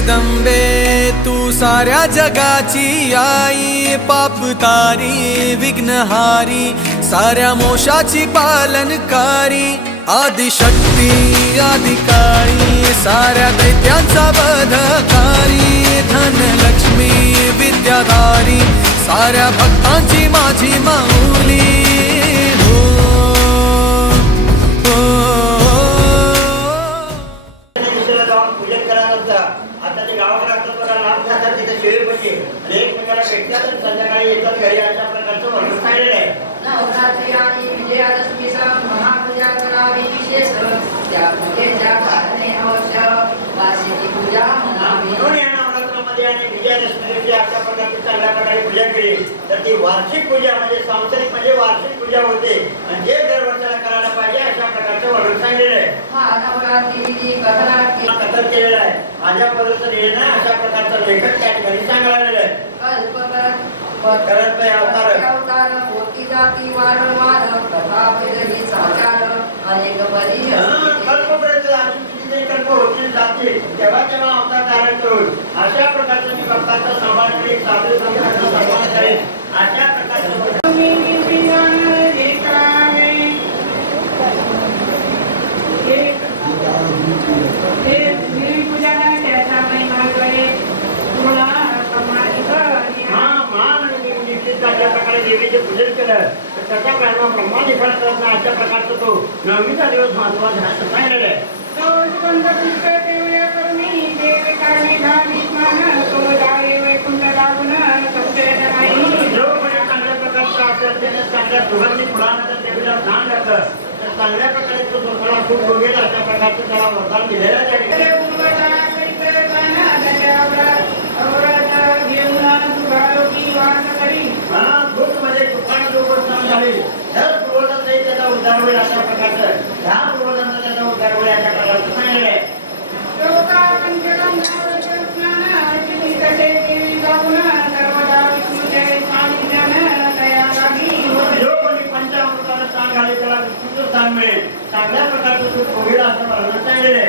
जगदंबे तू साऱ्या जगाची आई, पाप तारी विघ्नहारी साऱ्या मोशाची पालनकारी, आदिशक्ती आदिकाळी साऱ्या दैत्यांचा वधकारी, धनलक्ष्मी विद्याधारी साऱ्या भक्तांची माझी माऊली। आता ते गावाकडे असतात बघा, लांब जातात तिथे शेळीपशी आणि एकमेकाला भेटतात आणि संध्याकाळी येतात घरी, अशा प्रकारचं वर्णन सांगितलेलं आहे। नवरात्री आणि विजयादशमीचा महापूजा करावी विशेष, त्या पूजेच्या कारणे अवश्य वार्षिकी पूजा म्हणावी। म्हणून या नवरात्रामध्ये आणि विजयादशमी दिवशी अशा प्रकारची चांगल्या प्रकारे पूजा केली तर ती वार्षिक पूजा म्हणजे सांसारिक म्हणजे वार्षिक पूजा होते आणि जे दरवर्षाला करायला पाहिजे अशा प्रकारचं वर्णन सांगितलेलं आहे। हा नवरात्री विधी कथन केलेला आहे, माझ्यापर्यंत लिहिले ना अशा प्रकारचं लेखन त्या ठिकाणी सांगलेलं आहे। करत नाही अवतार होती जाती वारंवार, कथा वेदही साचार अनेक बरी कल्प होतील जातील तेव्हा तेव्हा अवतार धारण करून अशा प्रकारचं मी भक्तांचा समाज करेन, साधू संतांचा समाज करेन, अशा प्रकारचं देवीचे पूजन केलं तर त्याच्या प्रेरणा ब्रह्मा निफळ करत नाही, अशा प्रकारचा तो नवमीचा दिवस महत्वाचा असं सांगितलेलं आहे। जो कोणी चांगल्या प्रकारचा असेल त्याने चांगल्या सुगंधी फुलांचं देवीला दान घातलं तर चांगल्या प्रकारे तो स्वतःला खूप भोगेल अशा प्रकारचं त्याला वरदान दिलेलं आहे। उद्धार होईल अशा प्रकारचं ह्या पूर्वजांचा त्याचा उद्धार होईल अशा प्रकारचं सांगितलेलं आहे। जो कोणी पंचामृताला स्थान घाले त्याला विष्णूचं स्थान मिळेल, चांगल्या प्रकारचं सुख होईल असं वर्णन सांगितलेलं आहे।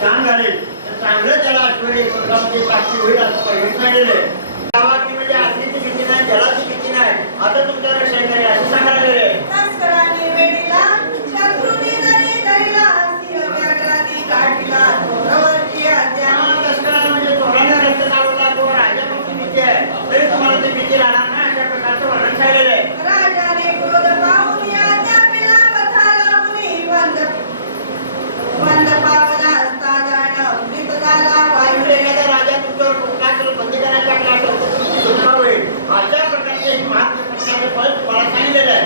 दान घालेल तर चांगलं त्याला आठवणी स्वतःमध्ये प्राप्ती होईल असं पर्यटन सांगितलेलं आहे। गावाची म्हणजे आसलीची भीती नाही, जलाची भीती नाही, आता तुमच्या रक्षण करेल असं सांगितलेलं आहे। म्हणजे चोराने रस्ते लावला तो राजाची भीती आहे तरी तुम्हाला ती भीती राहणार नाही अशा प्रकारचं वर्णन सांगितलेलं आहे। अशा प्रकारचे महात्मा फल तुम्हाला सांगितलेलं आहे।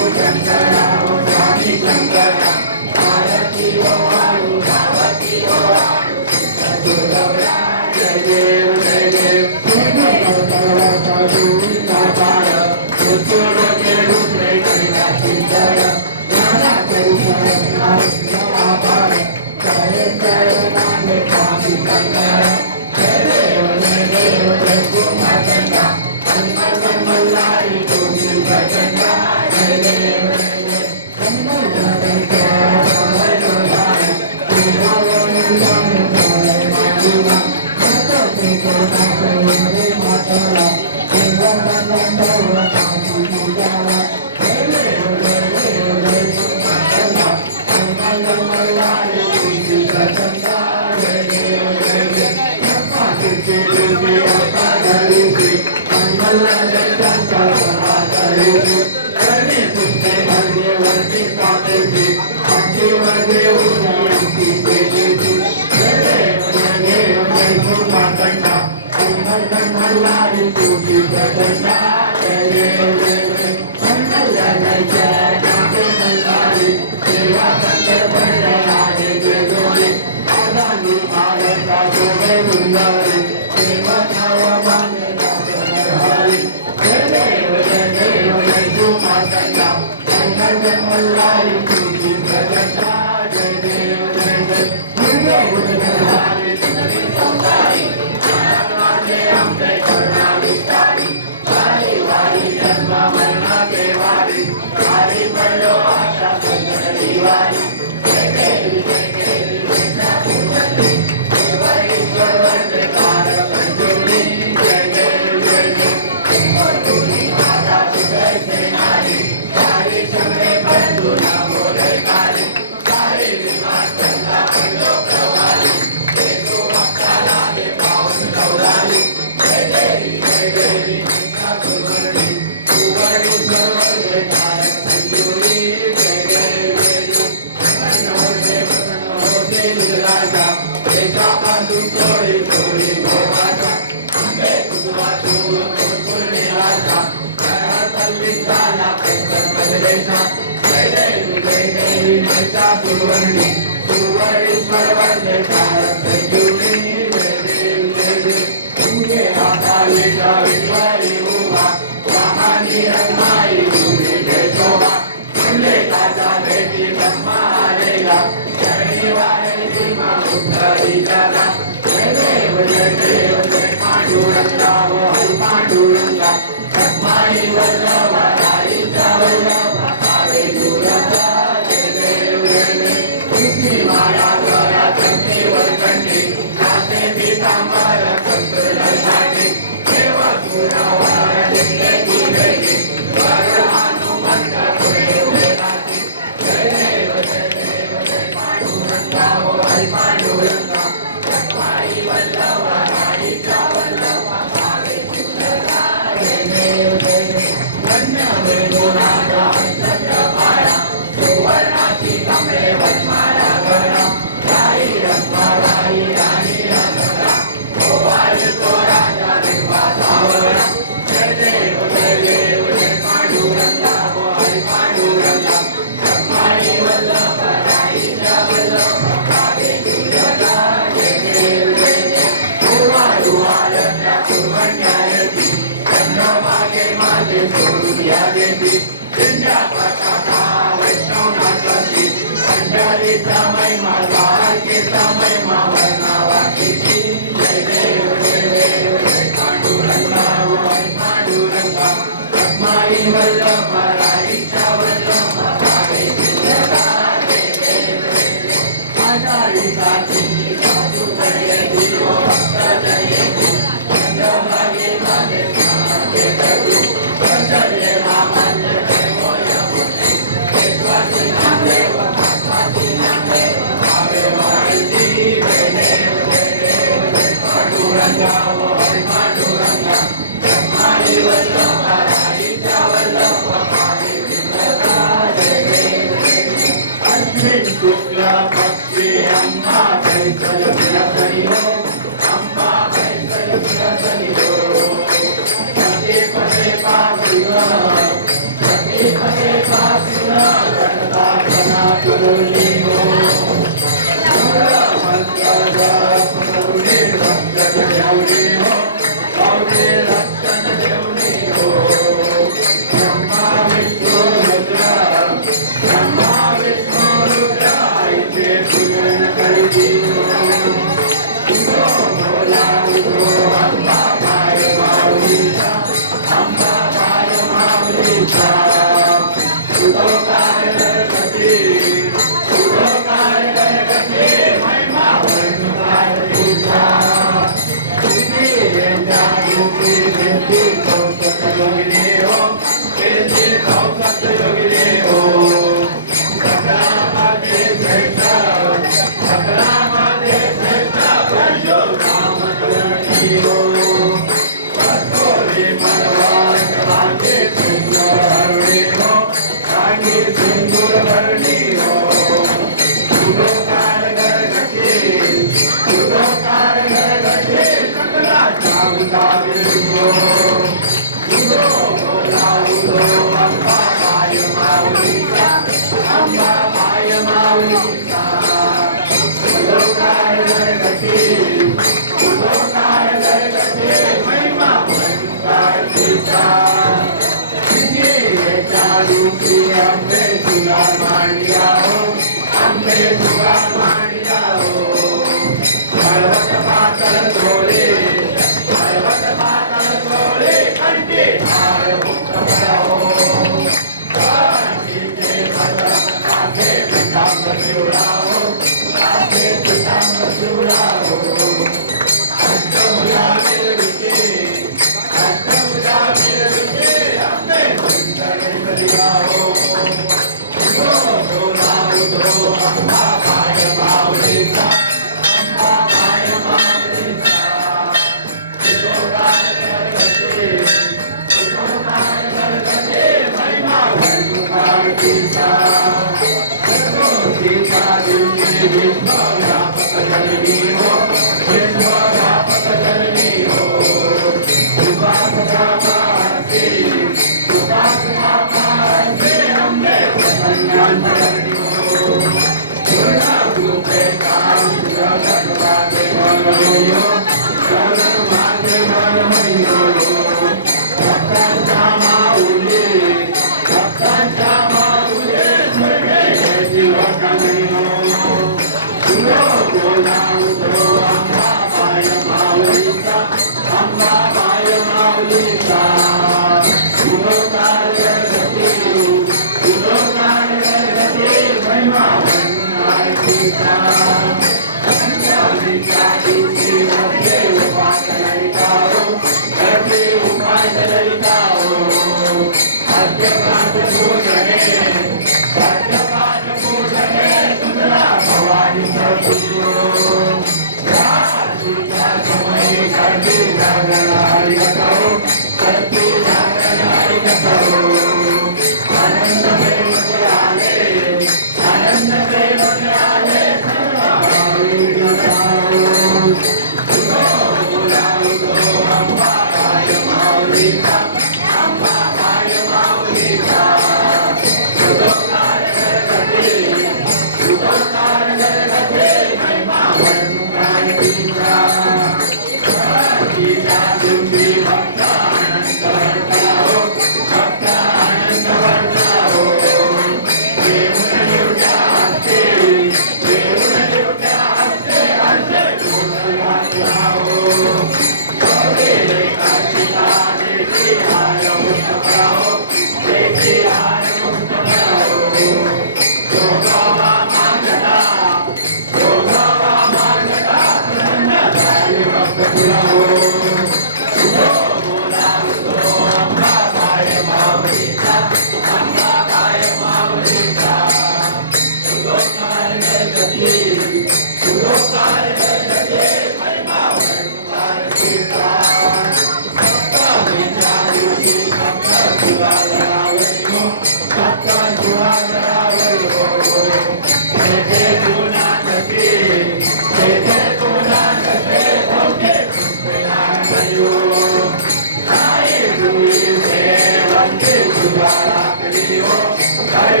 Hare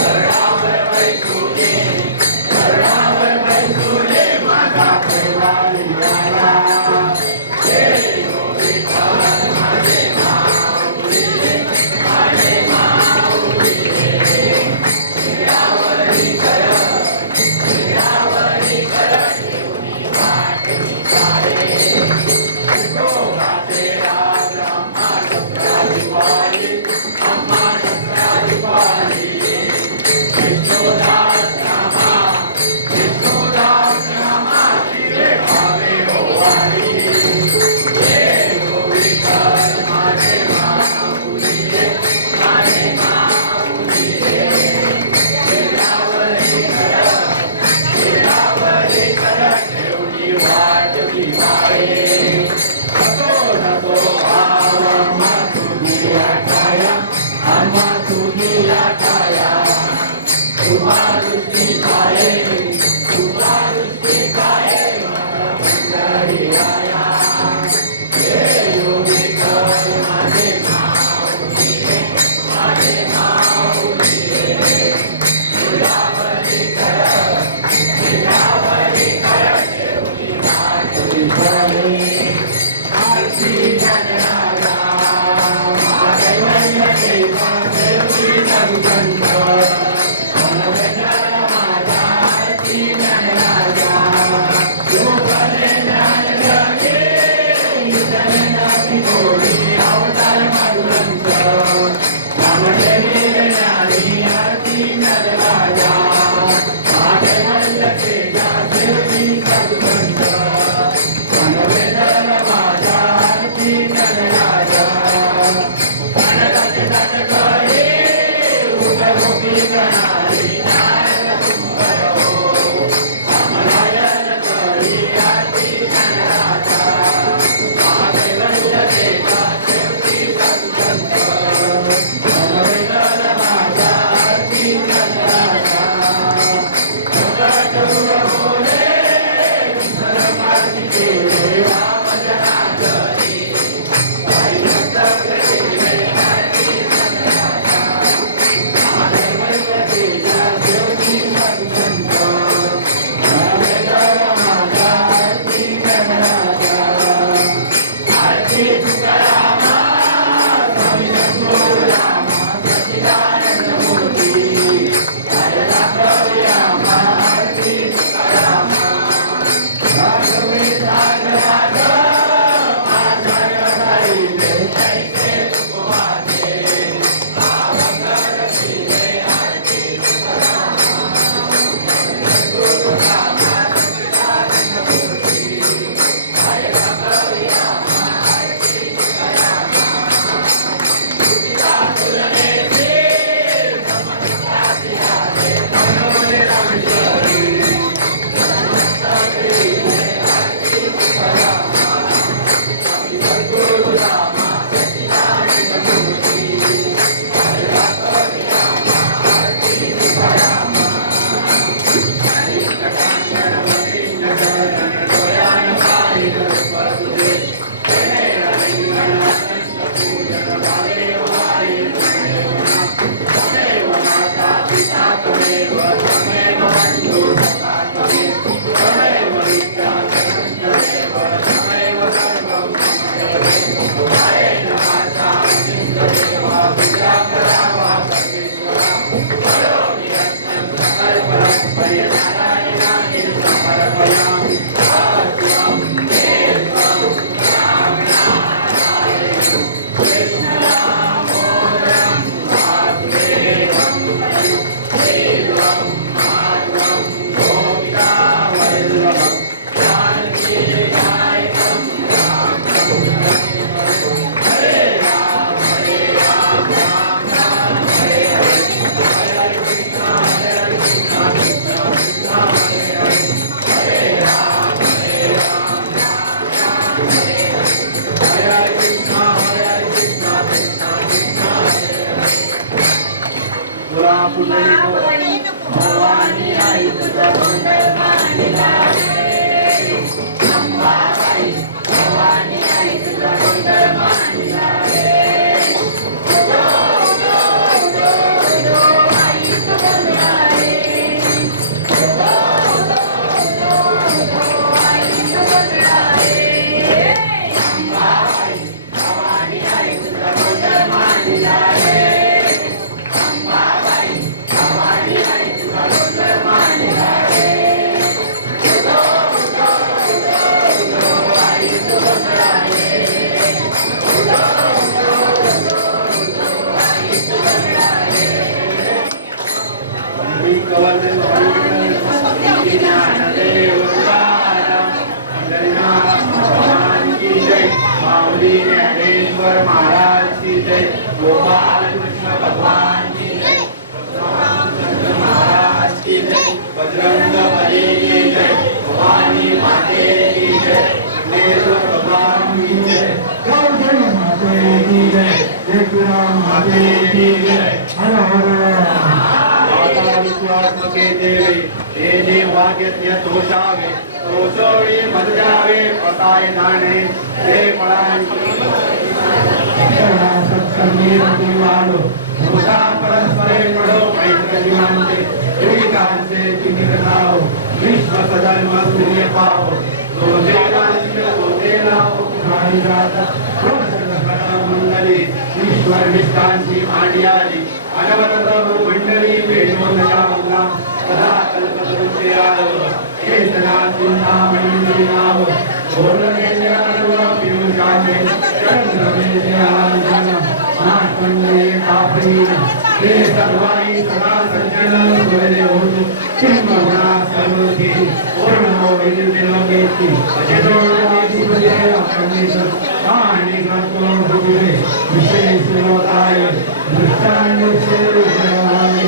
Hare महाराज की जय, गोपाल कृष्ण भगवान की जय, रामचंद्र महाराज की जय, बजरंग बली की जय, भवानी माते की जय, विघ्नेश्वर भगवान की जय, गौरी माते की जय, जयपुराम माते की जय, हर हर माता विश्वात्मके देवी, हे देवाग्यज्ञ दोषावे, दोषोळी मदजावे, पताय दाणे, हे फळांची परस्परे पडो मैत्र जीवांचे विकांचे चिन्हिताओ विश्व सधर्म सूर्य पाओ मंगली ईश्वर निष्ठांची मांडियाली अनवरत मंडळी भेटून जाऊला सदा कल्पतरुचे आव चेतना चिंतामणी नाव पियुषाचे हे सर्वाई सदा सज्जन सोयरे होतो चिन्मना सर्वती पूर्ण विनिर्विलोकेती अजडोळी सुदेव परमेश्वर आणि गतो भुगे विशेष लोकाय दृष्टांत सेवाय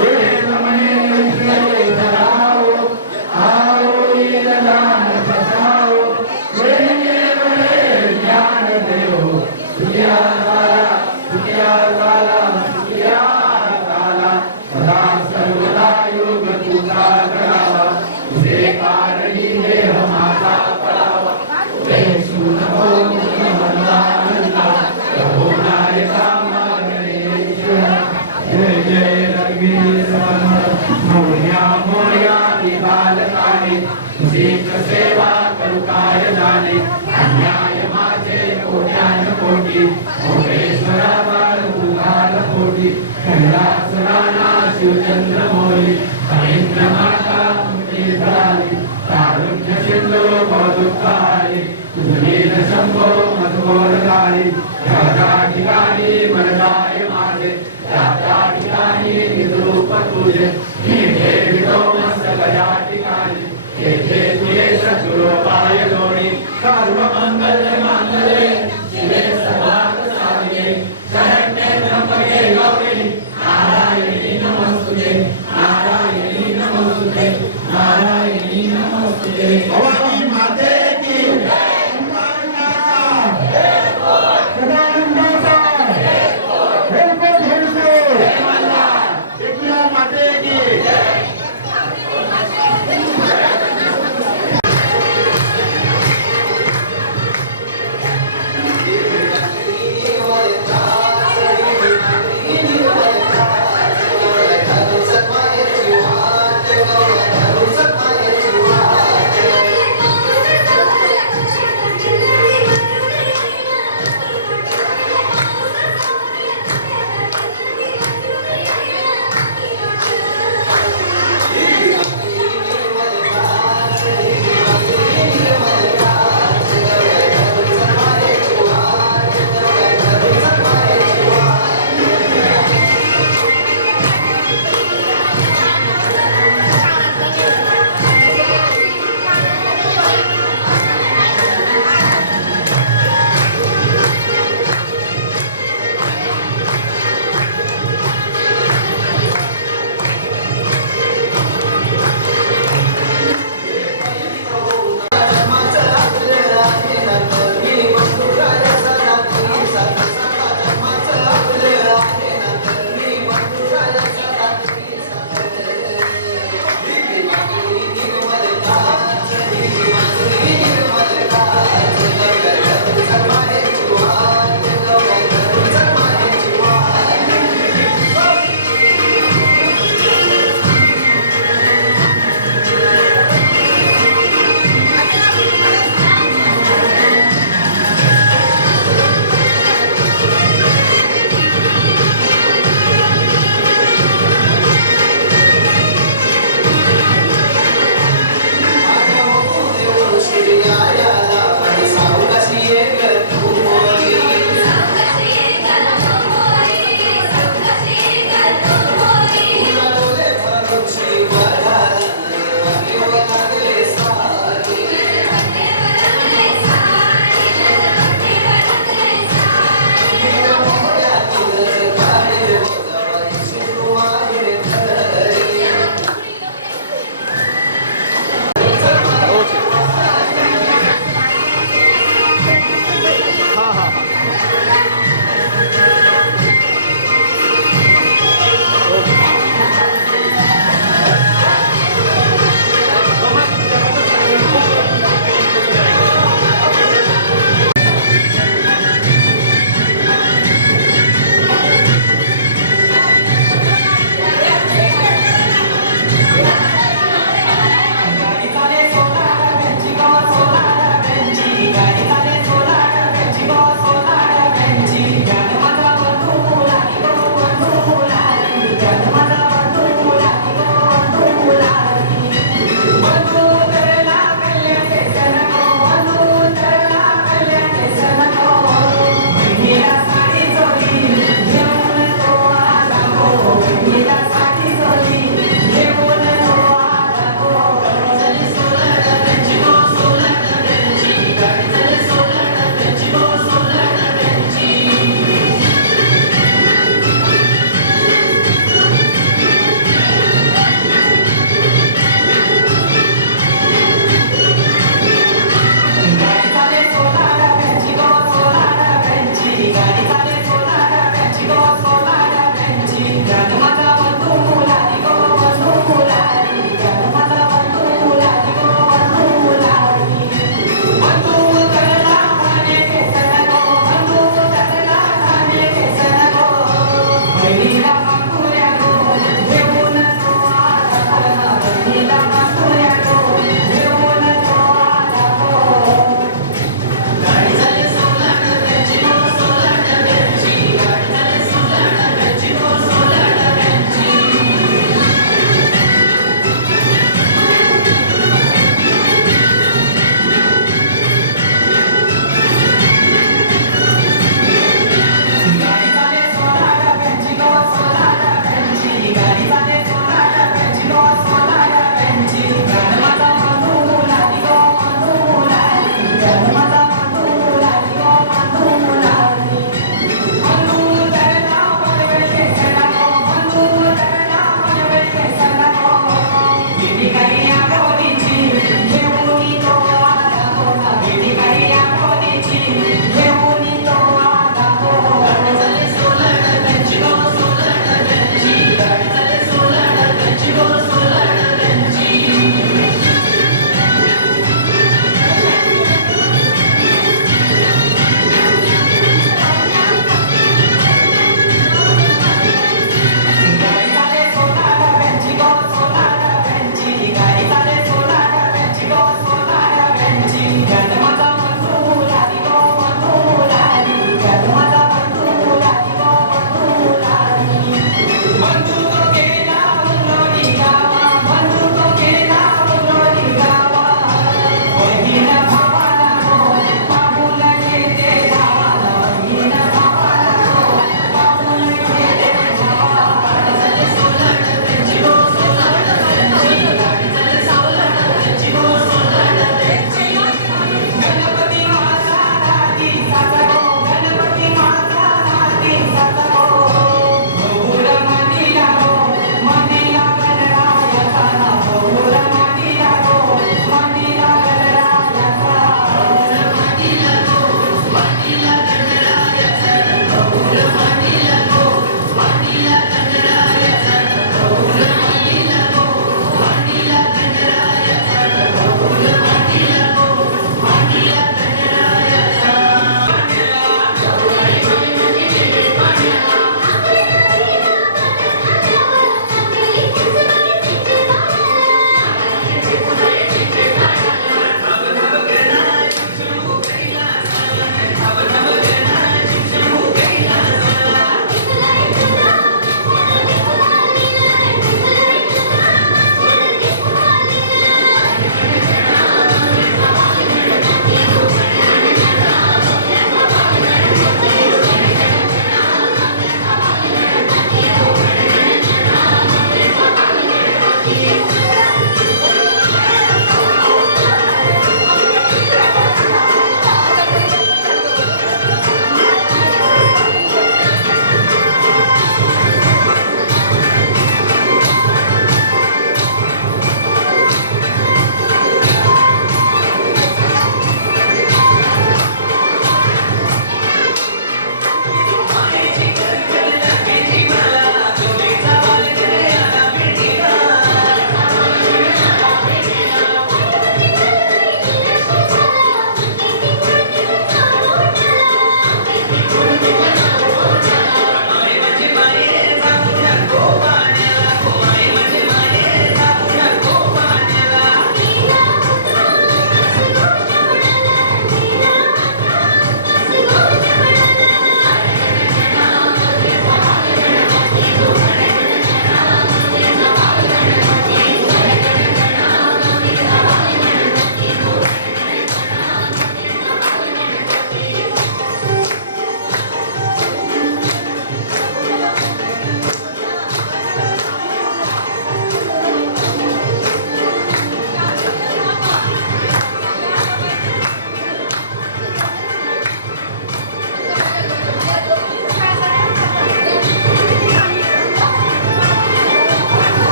हे रमणे विश्वे धराओ आओ ईदान बसाओ वे ज्ञान देव तुझ्या सदा सर्वदा योग तुझा करावा तुझे कारणी देह माझा पडावा तुझे सुनो नायका जय जय रघुवीर मोर्या मोर्या बालकाने तुझी सेवा करू काय जाणे अन्याय माझे कोट्यान कोटी मोरेश्वरा बाळ तुझाल कोटी कैलासराना शिवचंद्र मोरी महेंद्र माता मुक्ती झाली कारुण्य सिंधू मधुकाली तुझील शंभो मधुर गाली त्या ठिकाणी मनदाय माझे त्या ठिकाणी निरूप तुझे मी ठेवितो मस्तक या ठिकाणी येथे तुझे सद्गुरोपाय जोडी सर्व मंगल मांगले शिवे सर्वात साधिके शरण्ये त्र्यंबके गौरी नारायणी नमस्तुते नारायणी नमस्तुते नारायणी नमस्तुते भवानी माते की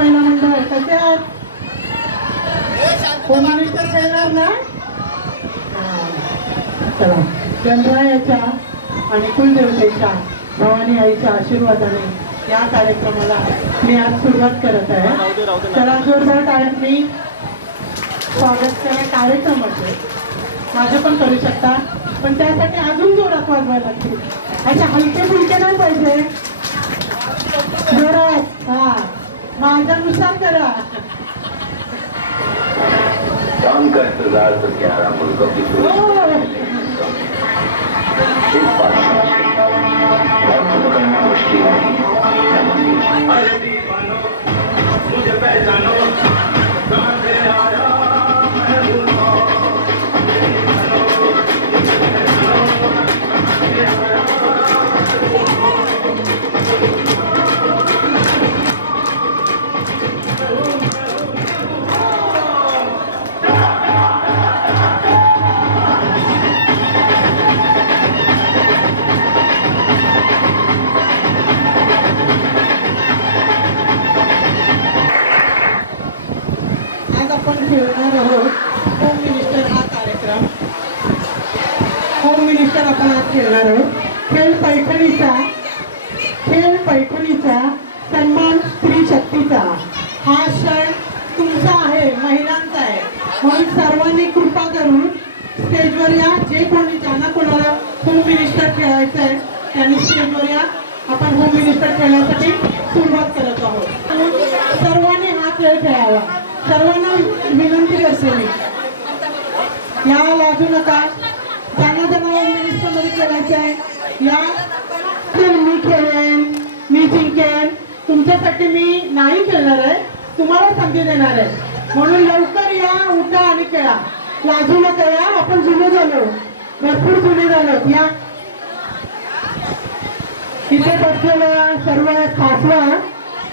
महिला मंडळ कसे आहात? कोणी खेळणार ना? चला, गणरायाच्या आणि कुलदेवतेच्या भवानी आईच्या आशीर्वादाने या कार्यक्रमाला मी आज सुरुवात करत आहे. चला, जोरदार टाळ्यांनी स्वागत करा कार्यक्रमाचे. माझं पण करू शकता, पण त्यासाठी अजून जोरात वाजवायला लागतील. अशा हलके फुलके नाही पाहिजे, जोरात. हा, माझ्यानुसार करा. काम का इंतजार तो 11 मुल्कों की करना मुश्किल नहीं. मुझे पहचानो कहाँ से आया मैं भूलना. आज आपण खेळणार आहोत होम मिनिस्टर हा कार्यक्रम. होम मिनिस्टर आपण आज खेळणार आहोत. खेळ पैठणीचा सन्मान स्त्री शक्तीचा हा क्षण तुमचा आहे, महिलांचा आहे. म्हणून सर्वांनी कृपा करून स्टेजवर या. जे कोणी ज्यांना कोणाला होम मिनिस्टर खेळायचं आहे त्यांनी स्टेजवर या. आपण होम मिनिस्टर खेळण्यासाठी सुरुवात करत आहोत. सर्वांनी हा खेळ खेळावा. सर्वांना विनंती करते मी, या, लाजू नका. ज्यांना ज्यांना होम मिनिस्टर मध्ये खेळायचं आहे या. मी खेळेन, मी जिंकेन. तुमच्यासाठी मी नाही खेळणार आहे, तुम्हाला संधी देणार आहे. म्हणून लवकर या, उठा आणि खेळा. लाजू नका. या, आपण जुने झालो, भरपूर जुने झालो. या, इथे बसलेल्या सर्व खासवा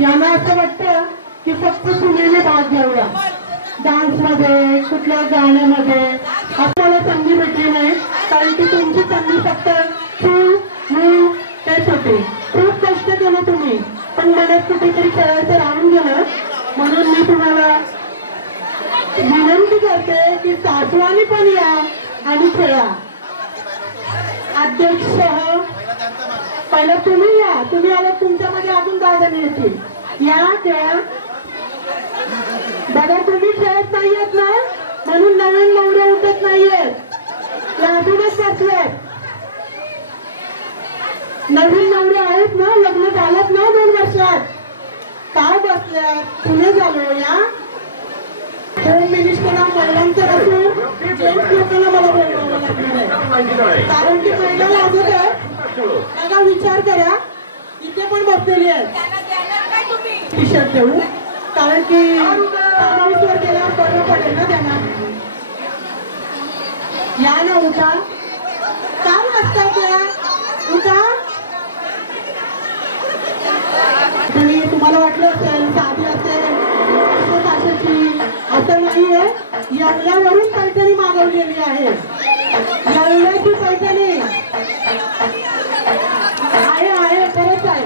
यांना असं वाटतं की फक्त सुनेने भाग घ्यावा डान्समध्ये, कुठल्या गाण्यामध्ये. आपल्याला संधी भेटली नाही, कारण की तुमची संधी फक्त तेच होते. खूप कष्ट केलं तुम्ही, पण मनात कुठेतरी खेळायचं राहून गेलं. म्हणून मी तुम्हाला विनंती करते की सासवानी पण या आणि खेळा. अध्यक्ष पहिला तुम्ही या. तुम्ही आला, तुमच्यामध्ये अजून 10 जण येतील. या, खेळा. बघा, तुम्ही खेळत नाहीयेत ना, म्हणून नवीन नवरे उठत नाहीयेत, लाजूनच बसलेत. नवीन नवरे आहेत ना, लग्न झालं ना 2 वर्षात, काय बसल्यात? पुणे झालो. या, होम मिनिस्टर महिलांचं असून जेंट्स लोकांना मला बोलवावं लागणार आहे, कारण की महिला लाजत आहे. बघा, विचार करा, इथे पण बसलेली आहेत. टी शर्ट देऊ, कारण की कामावर गेल्यावर बरं पडेल ना त्यांना. या ना, उठा. काय वाजतात या? उठा. आणि तुम्हाला वाटलं असेल साधी असेल काशाची, असं नाहीये. येवल्यावरून पैठणी मागवलेली आहे. येवल्याची पैठणी आहे, खरंच आहे.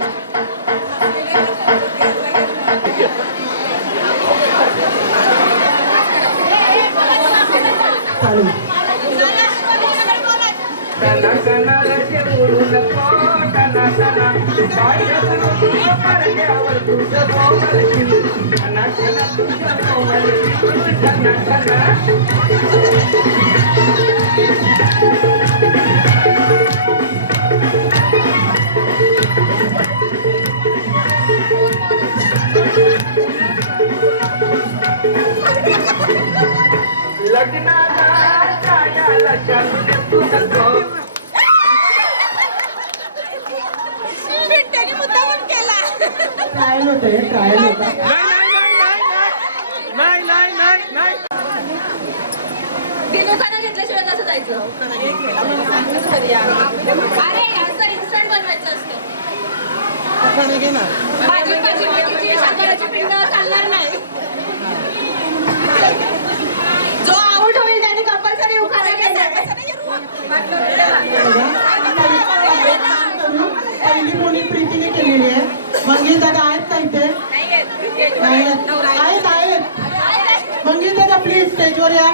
चालेल. ट्रायल होते, ट्रायल होता. दुकानात घेतल्याशिवाय कसं जायचं? अरे असं इन्स्टंट बनवायचं असतं. भाजीची साखरेची पिंड चालणार नाही. जो आउट होईल त्याने कंपल्सरी उखाणा घ्यायचा. पहिली कोणी प्रीतीने केलेली आहे. मंगेश दादा आहेत का इथे? नाही आहेत. स्टेजवर या,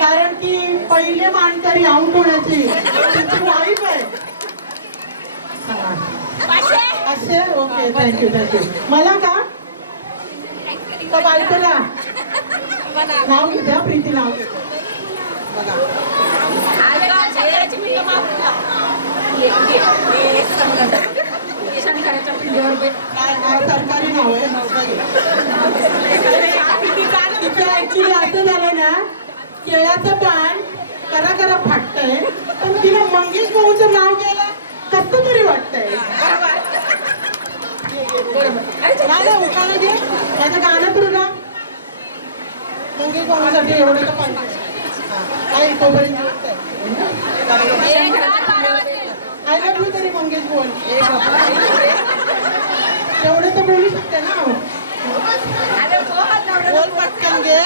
कारण की पहिले मानकरी आउट होण्याची तुमची वाईफ आहे. हा. असे ओके, थँक्यू थँक्यू. मला का बायकोला नाव घेते, प्रीती नाव घेते. बघा सरकारी नाव आहे. तिचं ऍक्च्युली असं झालं ना, केळ्याचं पान करा करा फाटतंय, पण तिला मंगेश भाऊचं नाव घ्यायला कसं तरी वाटतंय. नाही उखाणं घे, त्याचं गाणं तुला मंगेश भाऊसाठी एवढं तर पाहिजे. आई तोपर्यंत आय लव्ह यू तरी मंगेश बोल, एवढं तर बोलू शकते ना. बोल पटकन घे,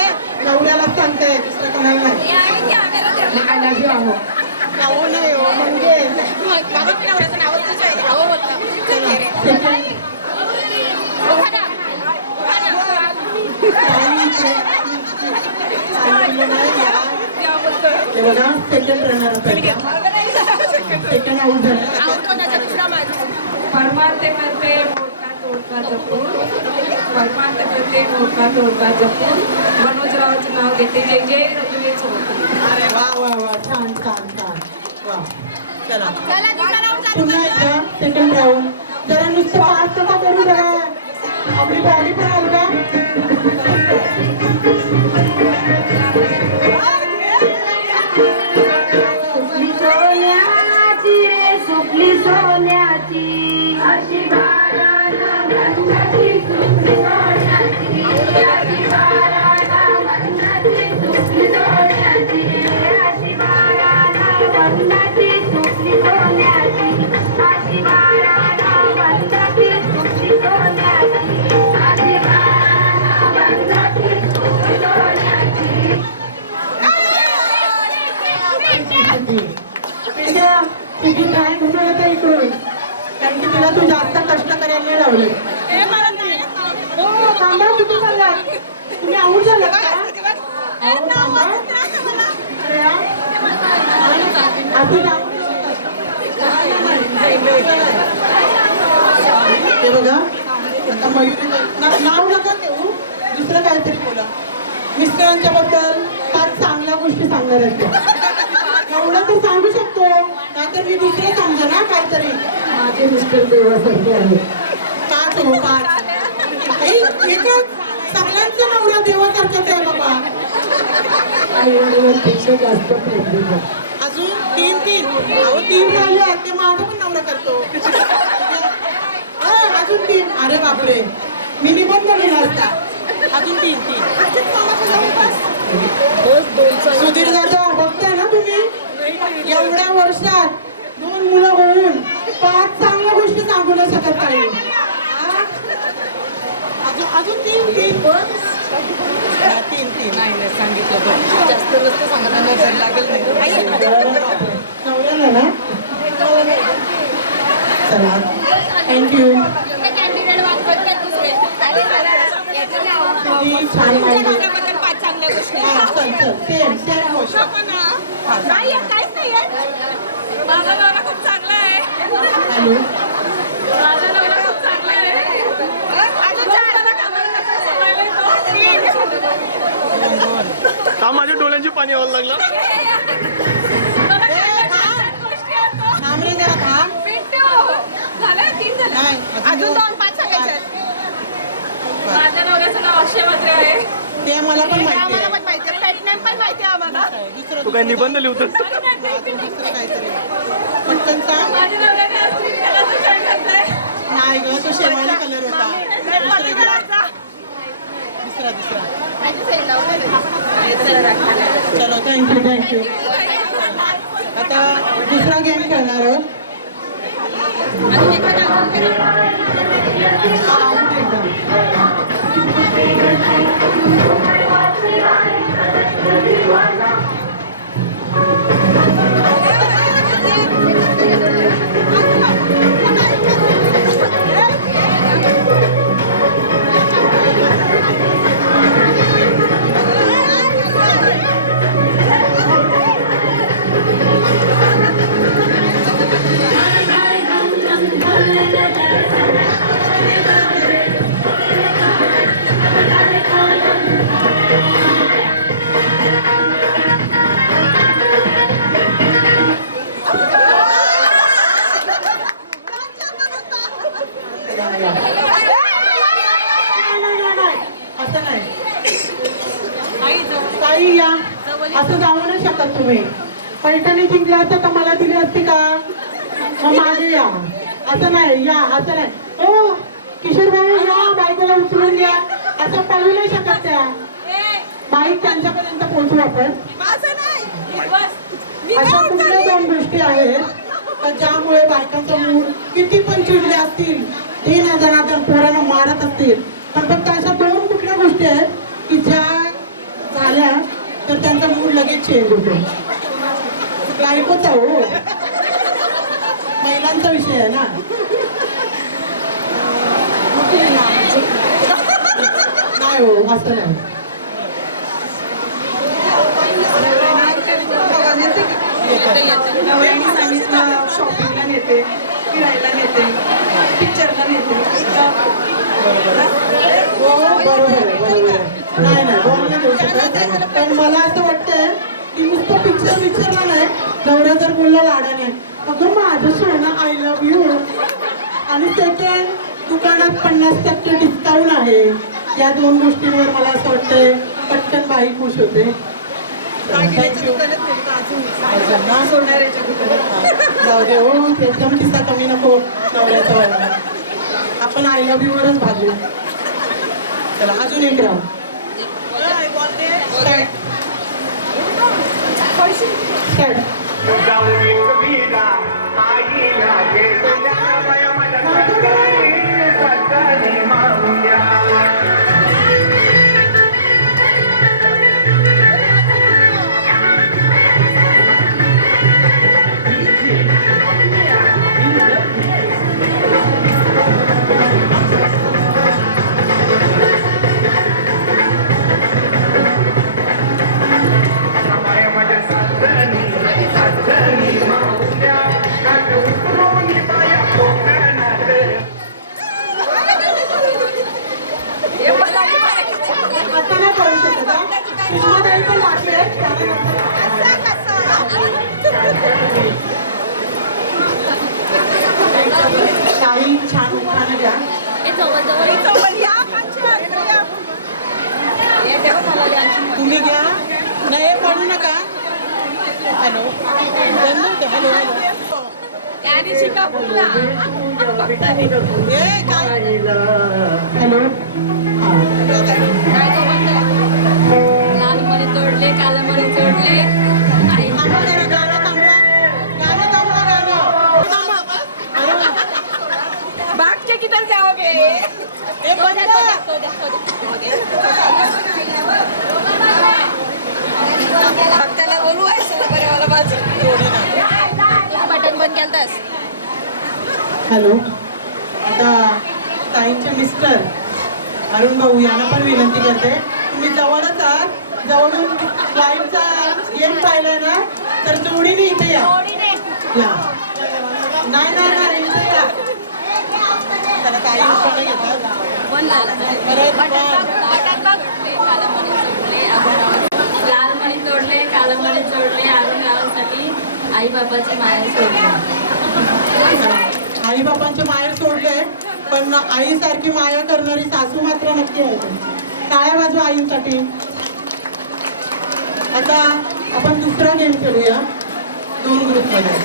नवऱ्याला सांगते, दुसरं कोणाला नाही. नाव नाही हो मंगेश. बघा सेकंड रनर सेकंड आउट झाला. परमार्थ करते मोडका तोडका जपून, परमार्थ करते मोडका तोडका जपून, मनोजरावाचं नाव घेते, जय जय रघुवीर समर्थ. अरे वा वा वा, छान छान छान. वा चला पुन्हा एकदा सेकंड राऊंड. जरा नुसतं पाच नका करू, जरा आपली बॉडी पण हलवा. सुपली सोन्याची रे सुपली सोन्याची, अशी बाळाला वंदाची सुपली सोन्याची, अशी बाळाला वंदाची सुपली सोन्याची, अशी बाळाला वंदाची सुपली सोन्याची, अशी बाळाला वंदाची सुपली सोन्याची, अशी बाळाला वंदाची सुपली सोन्याची. तुझी काय म्हणून आता इकडून, कारण की तुला तू जास्त कष्ट करायला नाही लावले. हो थांबा, कुठे चालला तुम्ही? आऊट झाला का? अरे आधी ते बघा आता मयुरी नाव नका देऊ, दुसरं काहीतरी बोला. मिस्टरांच्या बद्दल 5 चांगल्या गोष्टी सांगणार आहेत. एवढं तर सांगू शकतो, नाहीतर मी दुसरं समजा ना काहीतरी. माझे मिस्टर देवासारखे आहेत. 5 हो 5. एकच सगळ्यांचा नवरा देवासारखाच आहे बाबा. आई वडिलांपेक्षा जास्त प्रेम देतात. अजून 3 अहो 3 राहिले आहेत, ते माझा पण नवरा करतो. अजून 3. अरे बापरे, मी निबंध लिहिला असता. अजून 3. सुधीर दादा बघताय ना तुम्ही, एवढ्या वर्षात 2 मुलं होऊन 5 चांगल्या गोष्टी सांगू नाही शकत काही. अजून 3 नाही सांगितलं जास्त रस्ते सांगत नजर लागेल नवऱ्याला ना. चला थँक्यू. छान माहिती. चल चल सेम गोष्ट. माझा नवरा खूप चांगला आहे. हॅलो माझा नवरा खूप चांगला आहे. अजून 4 का माझ्या डोळ्यांची पाणी व्हायला लागलं. थांब रे जरा थांब. झालं 3 झालं. नाही अजून 2-5 सांगायचे. माझ्या नवऱ्याचं नाव अक्षय म्हात्रे आहे. ते मला पण माहिती आम्हाला आहे. पण माहिती आहे, पेट नेम पण माहिती आहे आम्हाला. दुसरं तू काय निबंध लिहतोस? दुसरं काहीतरी पटकन सांग. माझ्या नवऱ्याने आज green कलरचं शर्ट घातलंय. नाही ग, तो शेवाळी कलर होता. रेड पॉली कलरचा. दुसरा चलो थँक्यू. आता दुसरा गेम खेळणार आहोत. अजून एखादा असं नाही. काही या असं जाऊ नाही शकत तुम्ही. पैठणी जिंकल्या असतं तर मला दिली असती का? मग मागे या. असं नाही या, असं नाही. हो किशोरबाई या, बायकोला उचलून घ्या, असं पळू नाही शकत त्या. बाईक त्यांच्यापर्यंत पोहोचू आपण. अशा कुठल्या 2 गोष्टी आहेत का ज्यामुळे बायकांचा मूड किती पण चिडले असतील, ते ना जनार्दन पोरांना मारत असतील, पण फक्त अशा 2 कुठल्या गोष्टी आहेत की ज्या झाल्या तर त्यांचा मूड लगेच चेंज होतो. बायकोचा हो, महिलांचा विषय आहे ना. नाही हो, असं नाही. नवऱ्याने सांगितलं शॉपिंगला नेते, फिरायला नेते, पिक्चरला नेते. हो बरोबर आहे, बरोबर आहे. नाही नाही बरोबर नाही देऊ शकत. पण मला असं वाटतंय की नुसतं पिक्चरला नाही, नवरा जर बोलला लाडाने अगं माझं सोनं आय लव्ह यू, आणि सेकंड दुकानात 50% डिस्काउंट आहे, या 2 गोष्टींवर मला असं वाटतंय पटकन बाई खुश होते. जाऊ दे हो, एकदम किस्सा कमी नको नवऱ्याचा व्हायला. आपण आय लव्ह यू वरच भागू. चला अजून एक राव. आता नाही करू शकत हा? सुषमाताई पण बाकी आहेत. काही छान उखाणं द्या. तुम्ही घ्या. नाही पडू नका. हॅलो बंद होते. Hello hello. हॅलो. लाल मध्ये तोडले, काला मध्ये तोडले. भाग के किधर जाओगे? भक्ताला बोलू बरे मला बाजू बटन बंद केलतास. हॅलो. आता ताईंचे मिस्टर अरुण भाऊ यांना पण विनंती करते, तुम्ही जवळच आहात, जवळून लाईव्हचा गेम पाहिलाय ना, तर जोडीने इथे या. नाही नाही नाही इथे या. त्याला काही उत्पन्न घेतात. लाल मणी तोडले, काला मणी तोडले, अरुण गावासाठी आई बाबाची माया सोडली. आई बाबांचे माहेर सोडले, पण आईसारखी माया करणारी सासू मात्र नक्की आहे. टाळ्या वाजवा आईंसाठी. आता आपण दुसरा गेम खेळूया 2 ग्रुपमध्ये.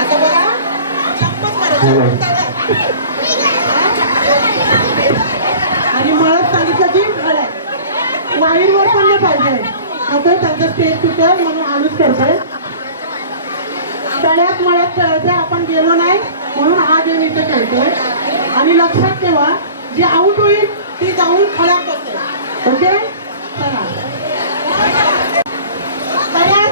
आता बघा चम्मच मारायचं आणि मळत सांगितलं की वाईरवर पण नाही पाहिजे. आता त्यांचं स्टेज तुटेल म्हणून आलूच करतोय. तळ्यात मळ्यात खेळायचं, आपण गेलो नाही म्हणून हा गेम इथे खेळतोय. आणि लक्षात ठेवा, जी आऊट होईल ती जाऊन खळ्यात बसेल. ओके चला तयार.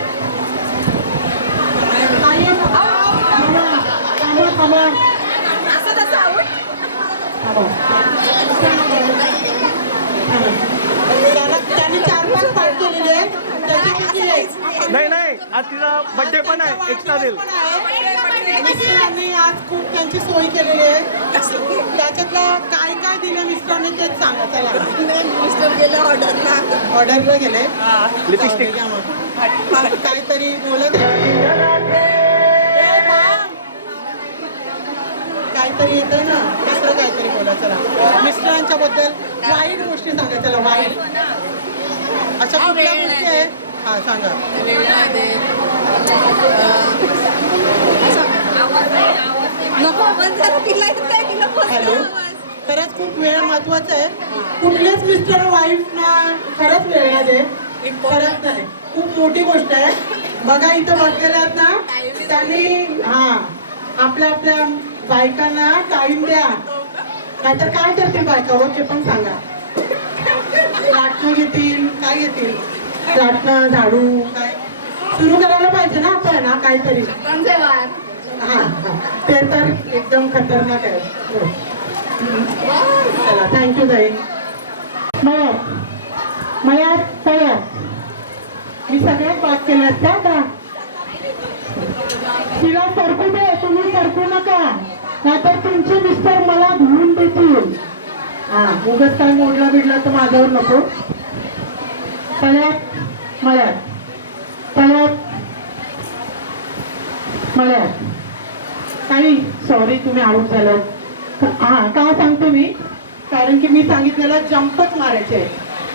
थांबा त्यांनी 4-5 पाठ केलेले आहेत. नाही नाही, आज तिचा बर्थडे पण आहे, एक्स्ट्रा देईल. मिस्टरांनी आज खूप त्यांची सोय केलेली आहे. त्याच्यातलं काय काय दिलं मिस्टरांनी तेच सांगा. चला मिस्टर गेले ऑर्डरला गेले. लिपस्टिक काहीतरी बोलत काहीतरी येतंय ना, दुसरं काहीतरी बोलत. बोला चला. मिस्टरांच्या बद्दल वाईट गोष्टी सांगा चला. वाईट अशा कुठल्या गोष्टी आहे? हा सांगा. हॅलो, खरंच खूप वेळ महत्वाचा आहे. कुठलेच मिस्टर वाईफना खरंच वेळ नाही दे. खरंच नाही, खूप मोठी गोष्ट आहे. बघा इथं बसलेले आहेत ना, त्यांनी आपल्या आपल्या बायकांना टाइम द्या, नाहीतर काय करतील बायका हो ते पण सांगा. लाटणं घेतील, काय घेतील? लाटणं, झाडू काय सुरू करायला पाहिजे ना आपण ना काहीतरी. ते तर एकदम खतरनाक आहे. चला थँक्यू ताई. मयात मी सगळ्यात बात केलं का? तिला सरकू दे, तुम्ही सरकू नका, नाहीतर तुमचे मिस्टर मला धुवून देतील. उगाच काय मोडला बिडला तर माझ्यावर नको. मळ्यात काही सॉरी तुम्ही आऊट झालात. का सांगतो मी, कारण की मी सांगितलेलं जंपच मारायचे.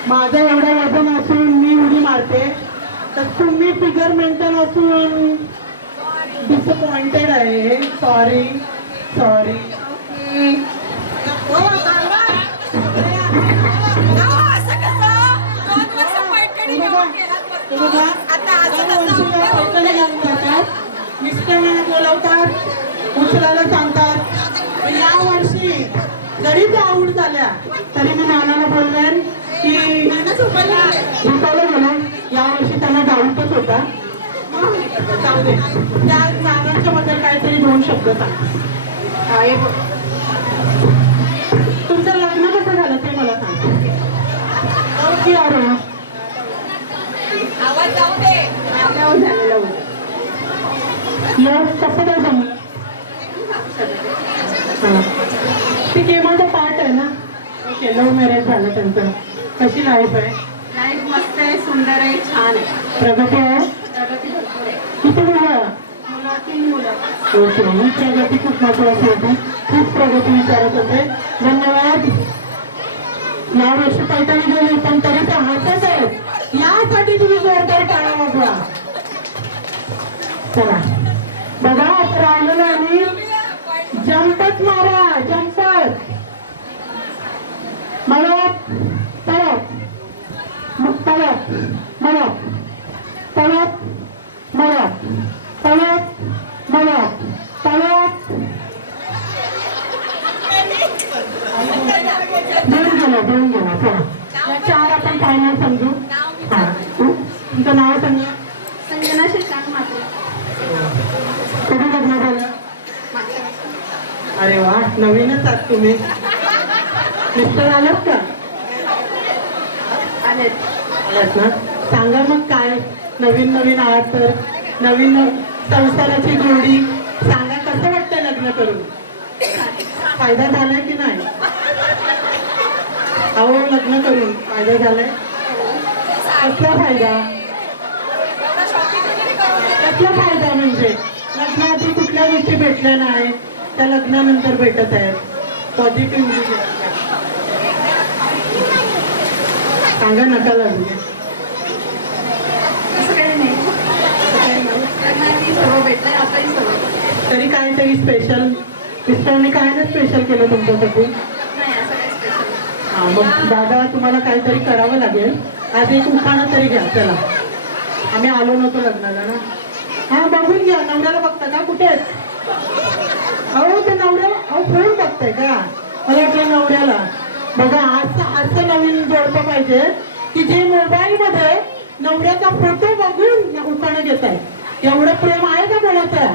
माझं एवढं वजन असून मी उडी मारते, तर तुम्ही फिगर मेंटेन असून डिसअपॉइंटेड आहे. सॉरी. मिस्टरांना बोलवतात, उचलायला सांगतात. या वर्षी जरी त्या आऊट झाल्या तरी मी नानाला बोलले की झुकवलं गेलं. या वर्षी त्यांना डाऊटच होता. जाऊ दे, त्या नानांच्या बद्दल काहीतरी 2 शब्द सांग. तुमचं लग्न कसं झालं ते मला सांग. कसं काय जमलं? ते केमाचा पार्ट आहे ना. ओके, लव्ह मॅरेज झालं त्यांचं. कशी लाईफ आहे? लाईफ मस्त आहे, सुंदर आहे, छान आहे. प्रगती आहे? किती मुलं? 3 मुलं. ओके, ही प्रगती खूप महत्वाची होती. खूप प्रगती विचारत होते. धन्यवाद. यावर्षी पैठणी गेली पण तरी ते हसत आहेत. यासाठी तुम्ही जोरदार टाळा वाजवा. चला बघा, आता राहिलेलं आणि जंपच मारा. जंपच देऊन गेला. चला 4 आपण फायनल समजू. तुमचं नाव सांगा. संजना शशांक मात्र. कधी लग्न झालं? अरे वा, नवीनच आहात तुम्ही. मिस्टर आलात का? आलात ना. सांगा मग काय, नवीन आहात तर नवीन संसाराची जोडी सांगा, कसं वाटतं लग्न करून? फायदा झालाय की नाही? अहो, लग्न करून फायदा झालाय? कसला फायदा? कसला फायदा म्हणजे लग्नाआधी कुठल्या गोष्टी भेटल्या नाही, त्या लग्नानंतर भेटत आहेत. पॉझिटिव्ह सांगा, नका लागू. असं काही नाही, लग्नाची सर्व भेटलंय, आताही सर्व. तरी काहीतरी स्पेशल मिस्टरने काय ना स्पेशल केलं तुमच्यासाठी? नाही, असं काही स्पेशल. हां, मग दादा तुम्हाला काहीतरी करावं लागेल. आज एक उखाणा तरी घ्या. चला, आम्ही आलो नव्हतो लग्नाला ना. हा, बघून घ्या. नवऱ्याला बघता का? कुठे आहेत? अहो, ते नवऱ्याला फोन बघताय का? मला वाटलं नवऱ्याला. बघा, असं नवीन जोडपं पाहिजे की जे मोबाईल मध्ये नवऱ्याचा फोटो बघून उखाणा घेत आहे. एवढं प्रेम आहे का कोणाचं?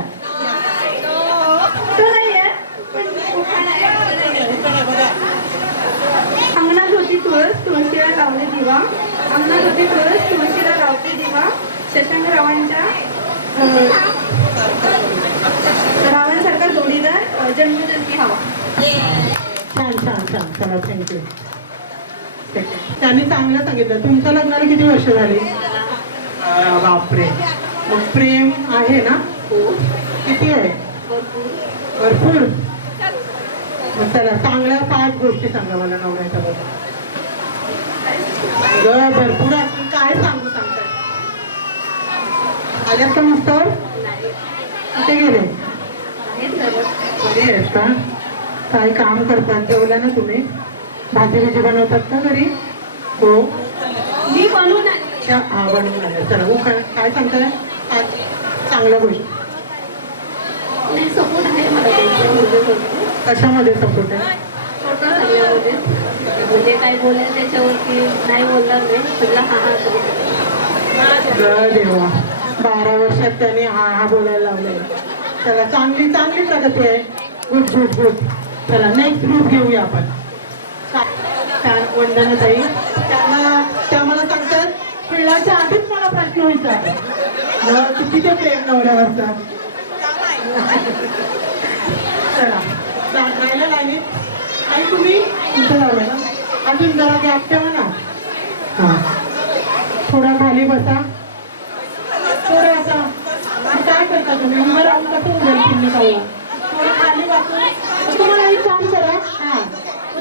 अंगणात होती तुळस, तुळशीला लावले दिवा. अंगणात होती तुळस, तुळशीला लावते दिवा. शशांकरावांच्या रावांसारखा जोडीदार जन्मजन्मी हवा. छान. चला, थँक्यू. त्यांनी चांगलं सांगितलं. तुमच्या लग्नाला किती वर्ष झाली? बापरे. मग प्रेम आहे ना? किती आहे? भरपूर. मग चला चांगल्या 5 गोष्टी सांगा मला नवऱ्याच्या बद्दल. भरपूर असून काय सांगू सांगताय? आल्यात का मिस्टर? कुठे गेले? घरी आहेत का? काय काम करतात? जेवल्या ना तुम्ही? भाजी भाजी बनवतात का घरी? हो मी बनवून हा बनवून आल्या. चला काय सांगताय? 5 चांगल्या गोष्टी. सपोर्ट आहे मला कशामध्ये सपोर्ट आहे? फोटो घालण्यामध्ये म्हणजे काय बोलेल त्याच्यावरती नाही बोलणार नाही सगळं हा जय देवा 12 वर्षात त्यांनी हा हा बोलायला लावले. चला चांगली चांगली प्रगती आहे. Good good good. चला नेक्स्ट ग्रुप घेऊया आपण. छान वंदनाताई त्या मला सांगतात पिळाच्या आधीच मला प्रश्न विचारला किती ते प्रेम नवऱ्यावरचा. चला राहिला नाही आणि तुम्ही इथं लावलं ना अजून जरा गॅप ठेवा ना. हां थोडा खाली बसा. थोडं आता काय करता तुम्ही उभं राहून कसं उभं तुम्ही खाऊ थोडं खाली बसून तुम्हाला एक काम करा. हां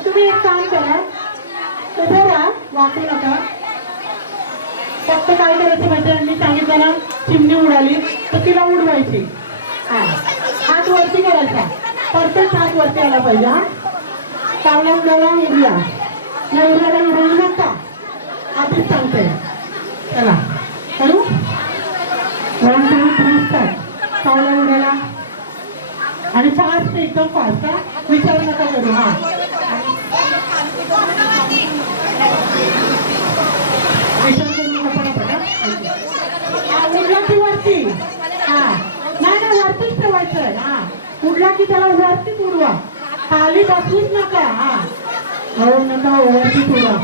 तुम्ही एक काम करा उभं राहा वाकू नका. फक्त काय करायचं माहिती मी सांगितलं ना चिमणी उडाली तर तिला उडवायची. हां हात वरती करायचा. परफेक्ट हात वरती आला पाहिजे. हा चांगला उडाला उडला नवऱ्याला उडवू नका आधीच सांगते. चला करू 1 2 3 स्टार्ट. चांगला उडाला आणि फास्ट एकदम फास्ट. हा विचार नका करू. हा विचार करू नका पटापट. उडला की वरती. हा नाही वरतीच ठेवायचं. हा उडला की त्याला वरतीच उडवा. खाली बसूच नका. हा हो नका वरतीच उडवा.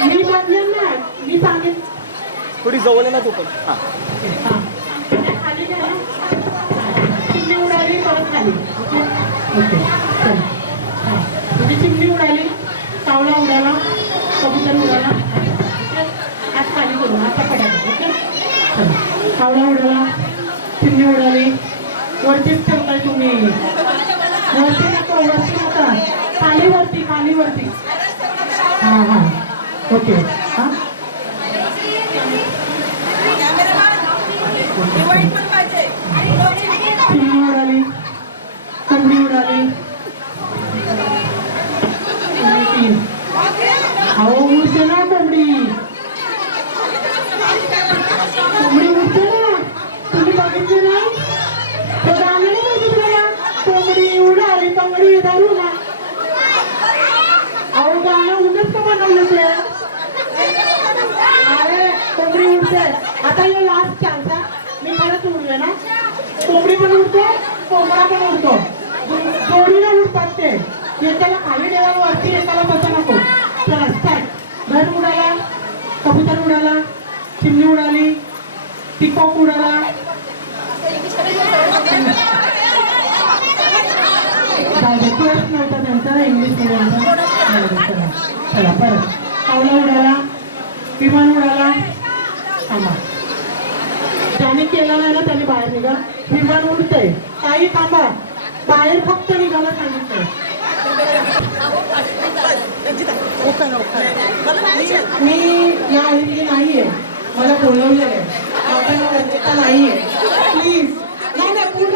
मी बदलेन ना मी सांगेन थोडी जवळ आहे ना तू पण. खाली घ्या. चिमणी उडाली परत खाली. ओके चल. हां म्हणजे चिमणी उडाली सावळा उडाला कबूतर उडाला हात खाली करू आता पडायला. ओके चल सावळा उडाला चिमणी उडाली वरतीच ठेवताय तुम्ही. वरती नका खाली वरती. हां हां ओके. हां चिमणी उडाली कोंबडी उडाली. अहो उडते ना कोंबडी उडते ना. तुम्ही बघितले ना ते गाणं नाही बघितलं ना कोंबडी उडाली कोंबडी धरू ना. अहो गाणं उडत का बनवलं ते? अरे कोंबडी उडते. आता हे लास्ट चान्स आहे. मी खरंच उडवे ना कोंबडी पण उडतो कोंबडा पण उडतो. जोडीला उडतात ते. एकाला खाली ठेवायला वरती एकाला बसा नको. चला स्टार्ट. घर उडाला कबूतर उडाला चिमणी उडाली पिकॉक उडाला. नव्हता त्यांचा इंग्लिश मिडियमचा. चला परत पावला उडाला विमान उडाला. थांबा ज्याने केला नाही ना त्याने बाहेर निघा. विमान उडतंय काही थांबा बाहेर फक्त निघायला सांगितलंय. मी या आईतली नाहीये मला बोलवलेलं आहे. आपल्याला रंजिता नाहीये प्लीज. नाही पूर्ण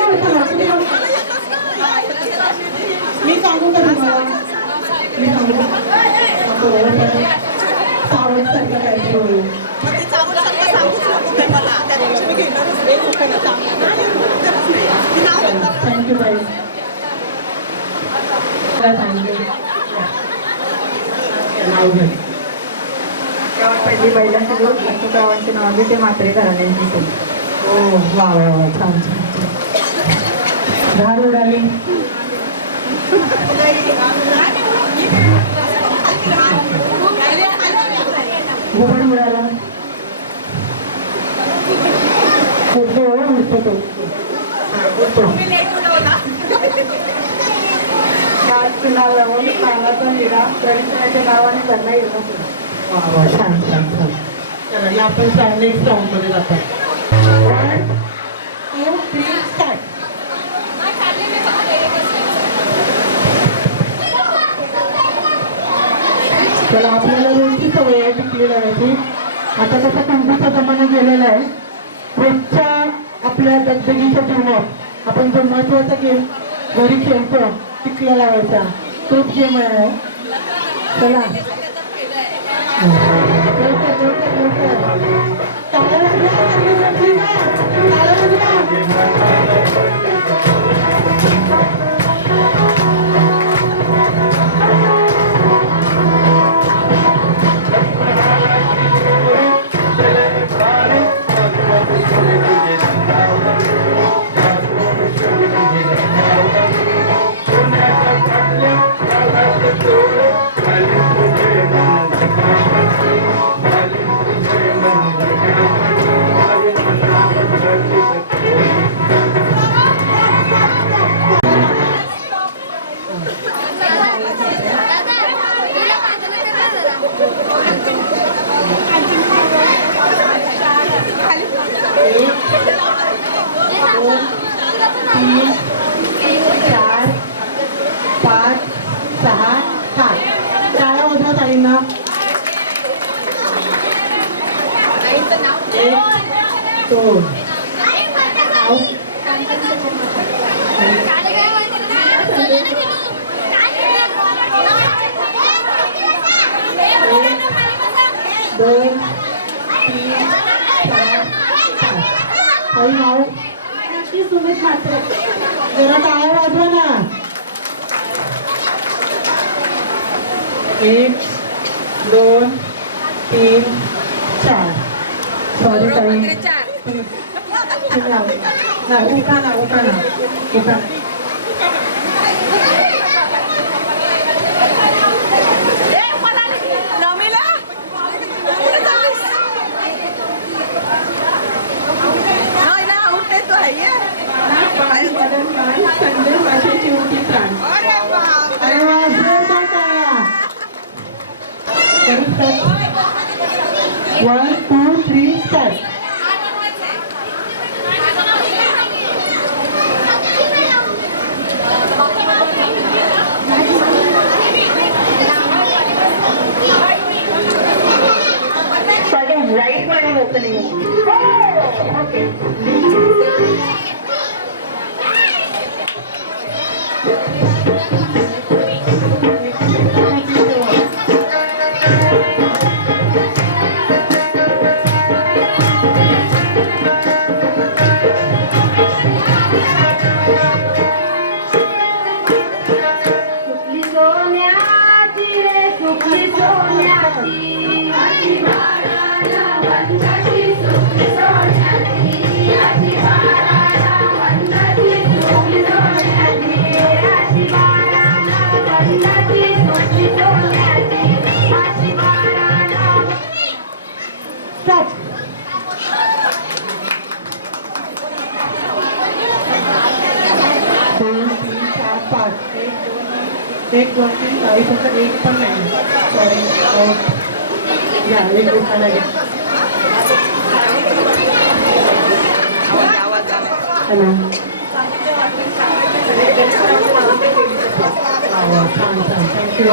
मी सांगू का तुम्हाला मी सांगू सावंतसारखं काहीतरी होईल. थँक्यू बाई. पहिली बैलांची लोक गावांची नाव ते म्हात्रे घराण्यांची. हो वा वा वा छान छान. झाड उडाली घुबड उडाला उडतो उडतो तो नाव लावून पानाचा हिरा प्रवीणाच्या नावाने त्यांना येतो. वा वा छान छान छान. चला आपण नेक्स्ट राऊंड मध्ये जातो. 1 2 3 स्टार्ट. त्याला आपल्याला रोजची सवय आहे टिकली लावायची. आता कसा कंपूचा जमाना गेलेला आहे. रोजच्या आपल्या दगदगीच्या जीवनात आपण जो महत्वाचा गेम घरी खेळतो टिकल्या लावायचा तोच गेम आहे. चला जरा टाळ्या वाजवा ना. 1 2 3 4. सॉरी ताई उठा ना. संजय माशाची उठी प्राण. अरे वा, जोरदार टाळ्या. 1 2 3 स्टार्ट. राईट मध्ये ओपनिंग. एक 2 3 4 फक्त एक पण नाही. सॉरी या एक उठायला घ्या. हॅलो छान थँक्यू.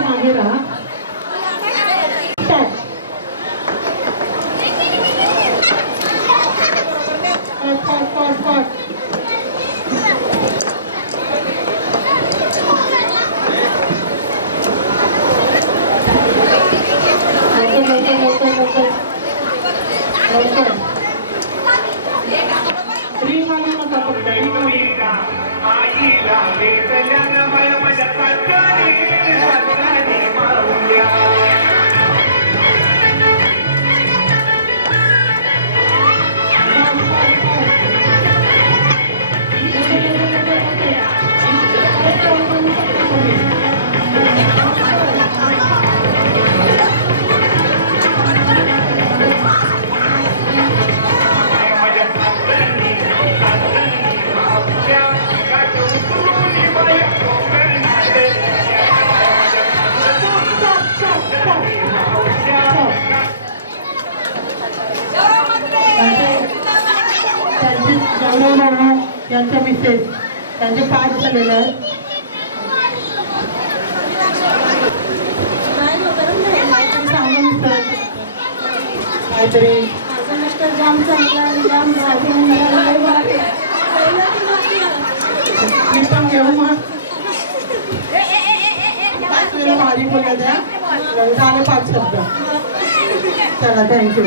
मागे राहा. त्यांच्या मिसेस त्यांचे 5 झालेले आहेत. सांगा मिस्टर काहीतरी. माझं मिस्टर जाम चांगला आणि जाम भारी आणि मला लय भारी. मी पण घेऊ मग. भारी बोलला द्या झाले 5 शब्द. चला थँक्यू.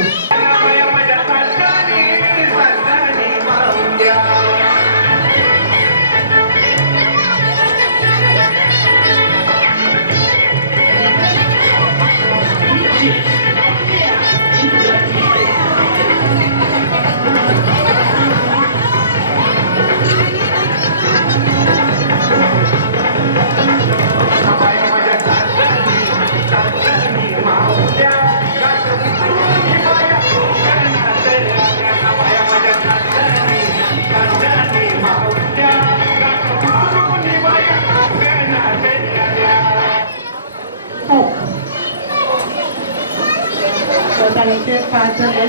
ताईंचे 5 झाले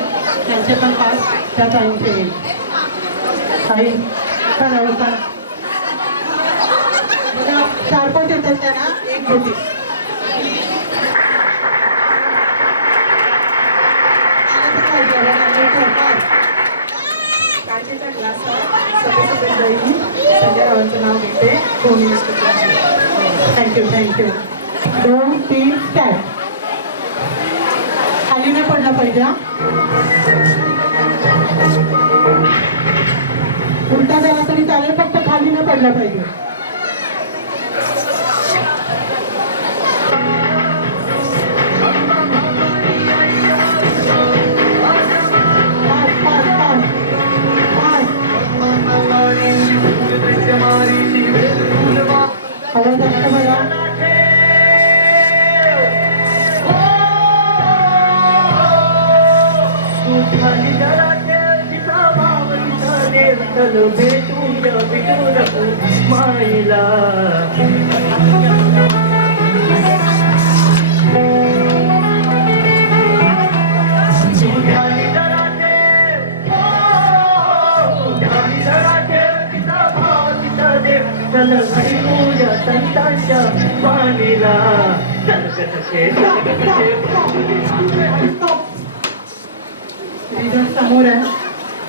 त्यांचे पण 5 त्या ताईंचे 1. ताई का व्यवस्था 4-5 येतात त्यांना 1 होती. काचेचा ग्लास सगळे दही संजय रावांचं नाव घेते. Thank you thank you. 2, 3 स्टार्ट. खाली नाही पडला पाहिजे. उलटा झाला तरी चालेल फक्त खाली नाही पडला पाहिजे. आवाज असतो बघा. माईला संतांच्या पाणीला समोर आहे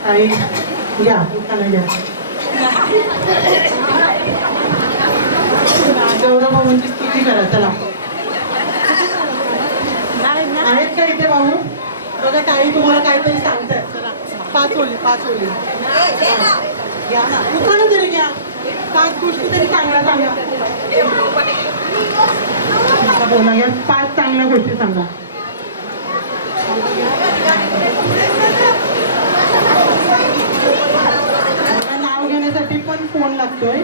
आई घ्या उठाना घ्या. गौरव भाऊंची स्तुती करा. चला आहेत का इथे भाऊ? बघा ताई तुम्हाला काहीतरी सांगताय. चला 5 ओली घ्या ना. उठाना तरी घ्या. 5 गोष्टी तरी चांगल्या सांगा. बोला घ्या 5 चांगल्या गोष्टी सांगा. नाव घेण्यासाठी पण फोन लागतोय.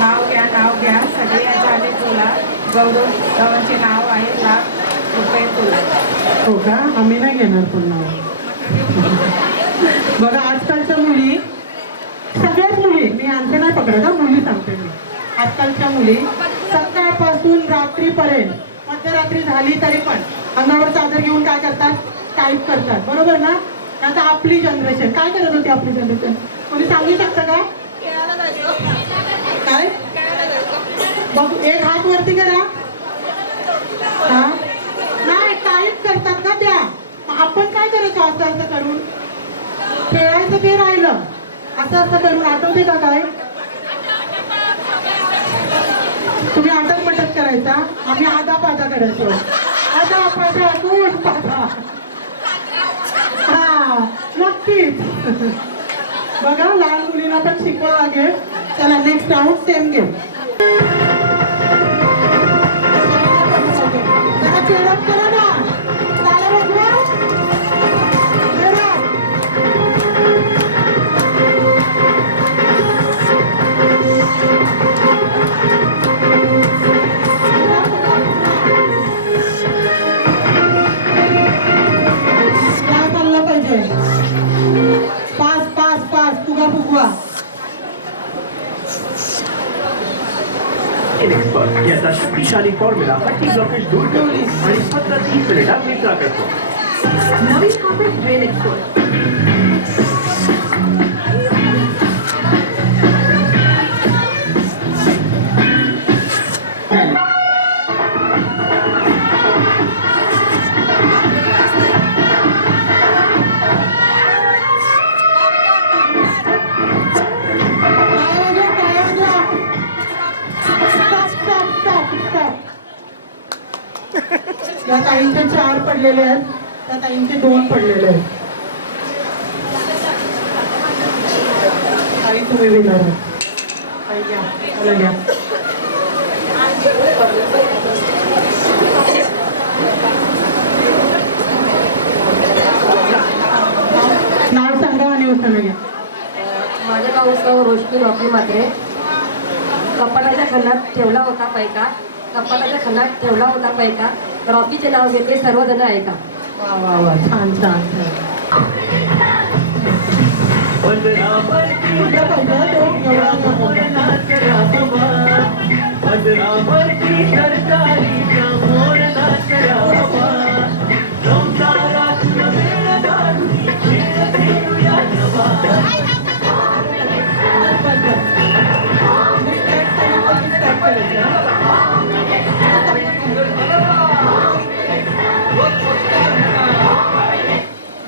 नाव घ्या सगळे झाले तुला. गौरव गावांचे नाव आहे ₹1,00,000 तुला. हो का? आम्ही नाही घेणार पण नाव. बघा आजकालच्या मुली सगळ्याच मुली मी आणते नाही पकडत मुली सांगते मी. आजकालच्या मुली सकाळपासून रात्रीपर्यंत मध्यरात्री झाली तरी पण अंगावर चादर घेऊन काय करतात? टाईप करतात. बरोबर ना? आता आपली जनरेशन काय करत होती? आपली जनरेशन कोणी सांगू शकतं का? काय बघ एक हात वरती करा. हा नाही टाईप करतात का त्या? आपण काय करायचं? असं असं करून खेळायचं ते राहिलं. असं करून आठवते का काय? तुम्ही आटक पटक करायचा. आम्ही आधा पाधा करायचो. आधा पाधा कोण पाधा. हा नक्कीच. बघा लहान मुलींना पण शिकवावं लागेल. चला next round same game. Cheer up करा ना. चालेल बघा. काय चाललं पाहिजे? पास फुगा. एक्सपर्ट याचा शक्तिशाली फॉर्म्युला हट्टी ब्लॉकेज दूर करतो आणि फक्त 30 मिनिटात निद्रा करतो. नवीन कॉम्पॅक्ट ड्रेन एक्सपर्ट ताईंचे 4 पडलेले आहेत, त्या ताईंचे 2 पडलेले आहेत. ताई तुम्ही विनर आहात. ताई घ्या, मला घ्या. नाव सांगा आणि उत्तर घ्या. माझं नाव उत्सव रोशनी रॉकी मात्रे. कपाटाच्या खणात ठेवला होता पैका, कपाटाच्या खणात ठेवला होता पैका, रॉकीचे नाव घेते सर्वजण ऐका. वा वा वा, छान छान छान. कुठला पाहिजे तो? एवढा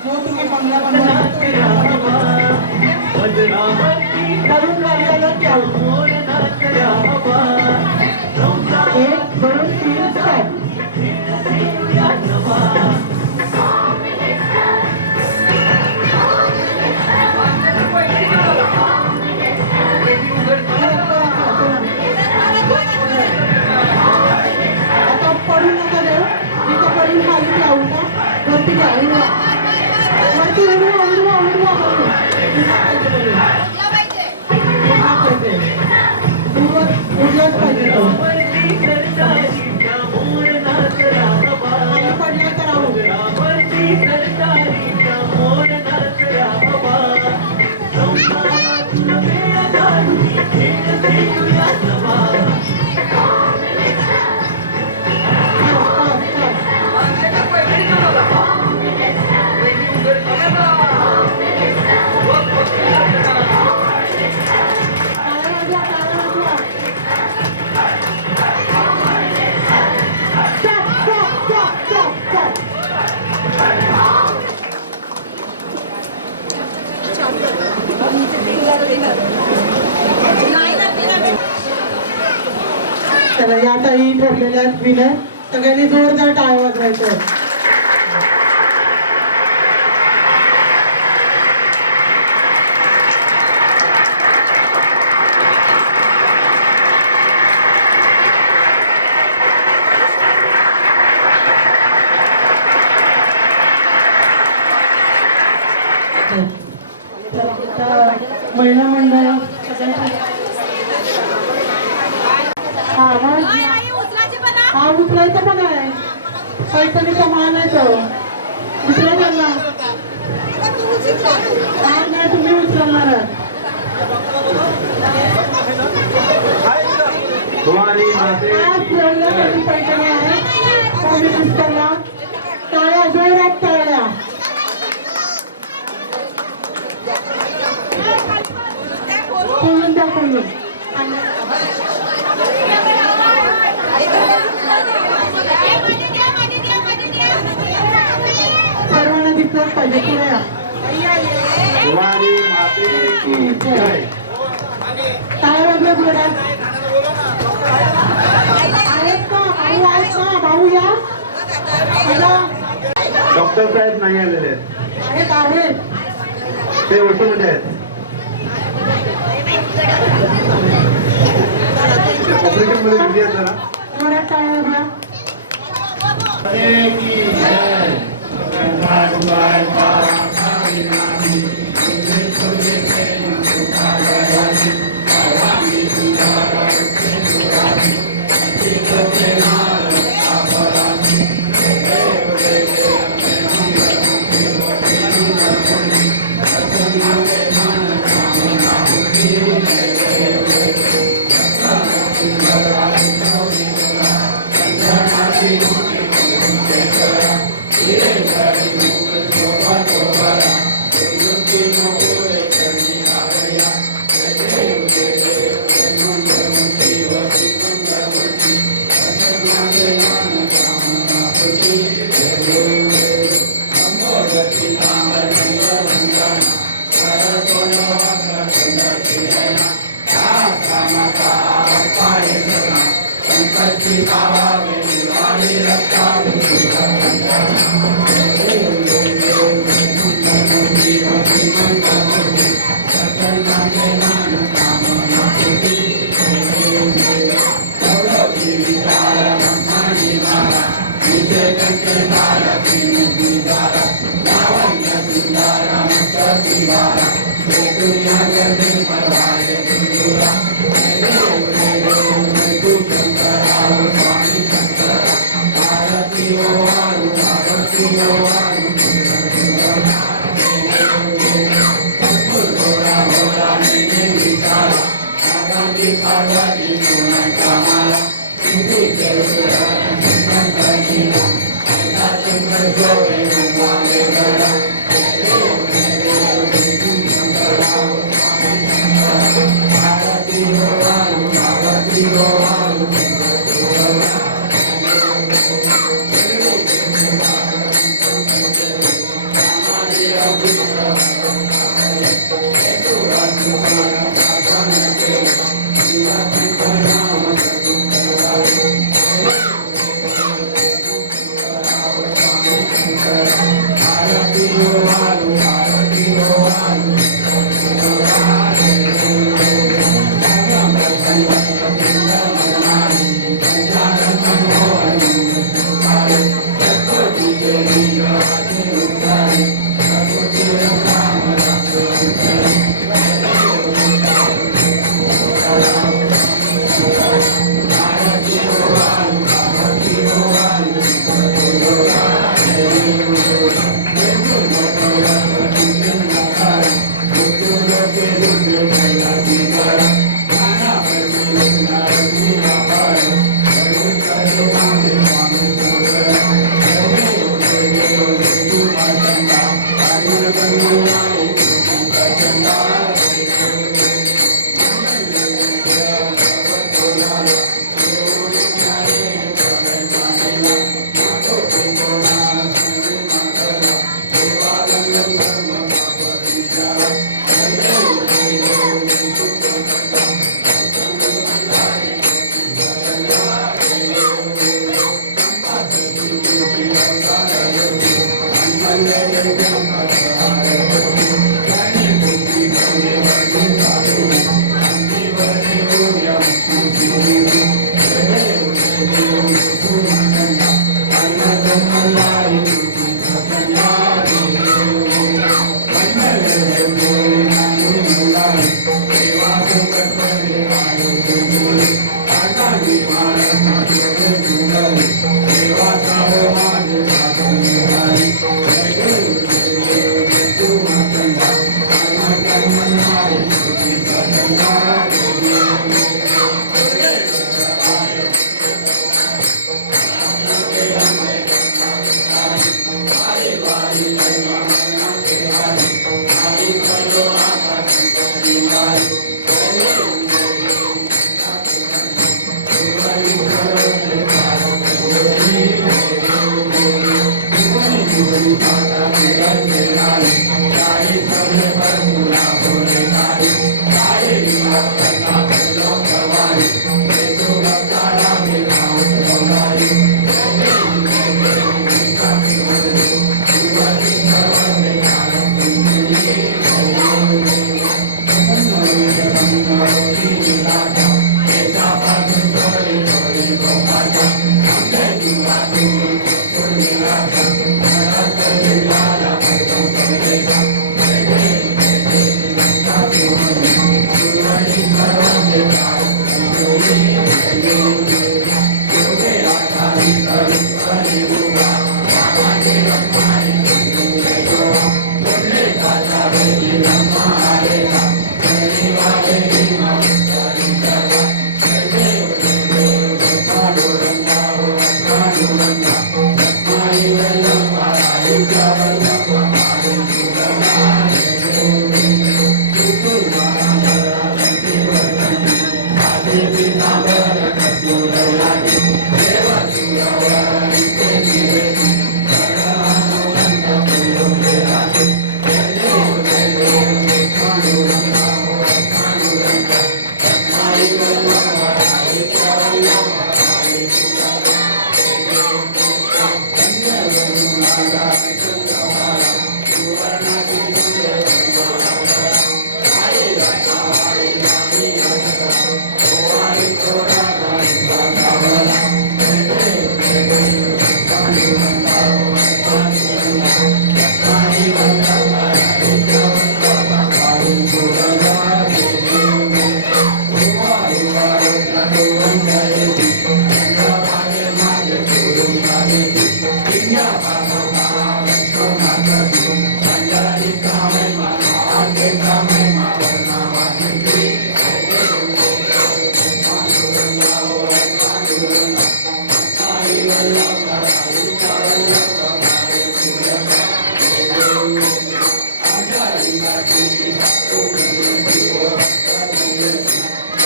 जो तुम्ही बंगला बनवला करून लागलेला क्या 1 2 3 4. आता पडू नका देऊ, तिथं पडून खाली लावू का वरती घ्या, वरती उडवा उडवा उडवा करू. उडलाच पाहिजे तो. पडला तर आऊ. चला, या ताई ठरलेल्या आहेत विनर. सगळ्यांनी जोरदार टाळ्या वाजवायच्या आहेत. महिला मंडळ हा उचलायचा पण आहे. पैठणीचा मान आहे तो. उचला त्यांना. नाही, तुम्ही उचलणार आहात. पैठणी आहे. टाळ्या जोरात टाळ्या. खोलून द्या, खोलून. सर्वांना दिसलं पाहिजे. पुढे या. टाळ्या वाजल्या पुढे. आहेत का भाऊ? आहेत का भाऊ? या. डॉक्टर साहेब नाही आलेले आहेत आहेत. ते ओटीमध्ये आहेत. ऑपरेशन मध्ये बिझी आहेत जरा. जोरात टाळ्या वाजल्या. संकल्पी कावा पार्वती सोनाचा माला सिंधू शंकर शोभे कुमारे गडा भारती भवानी भारती भवानी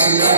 Thank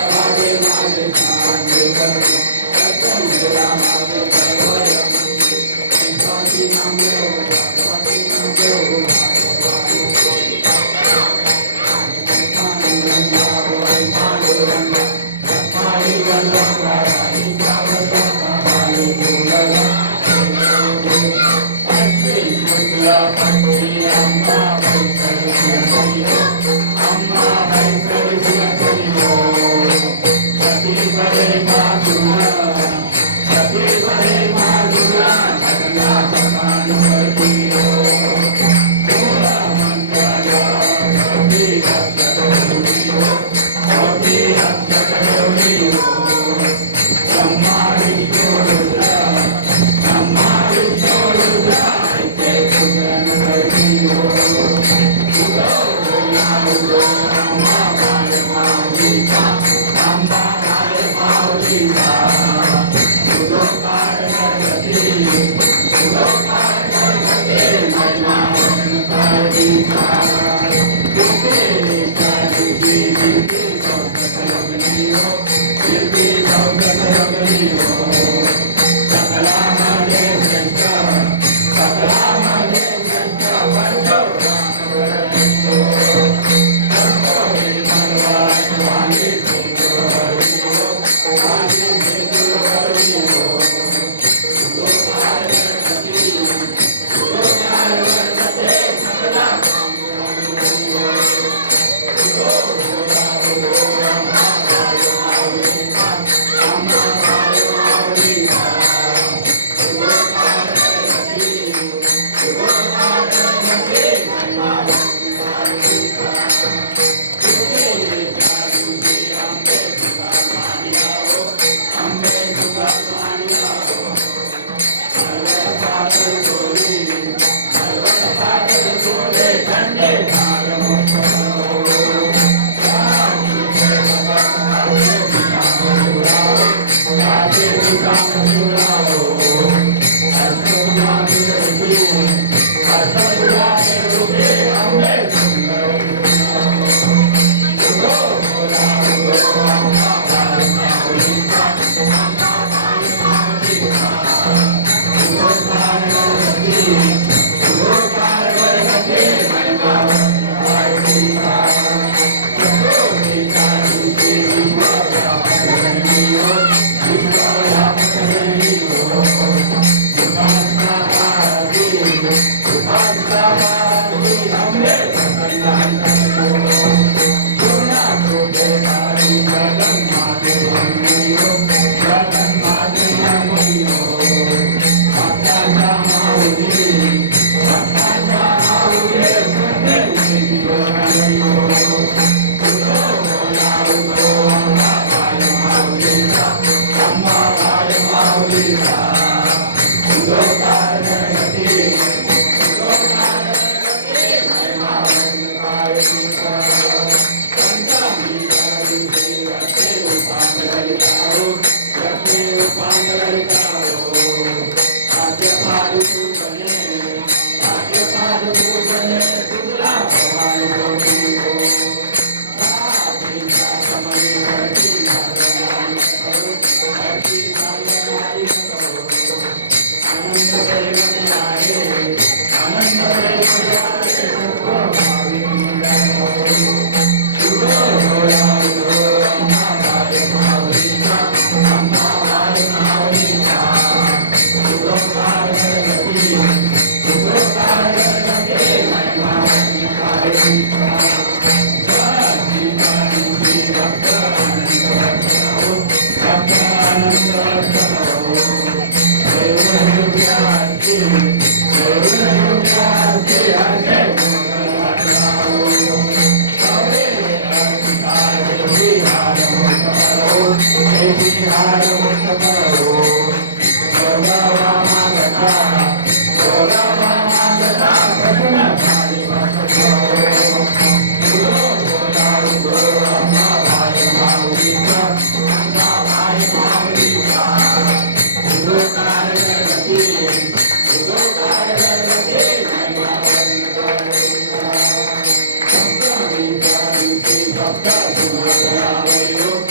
you.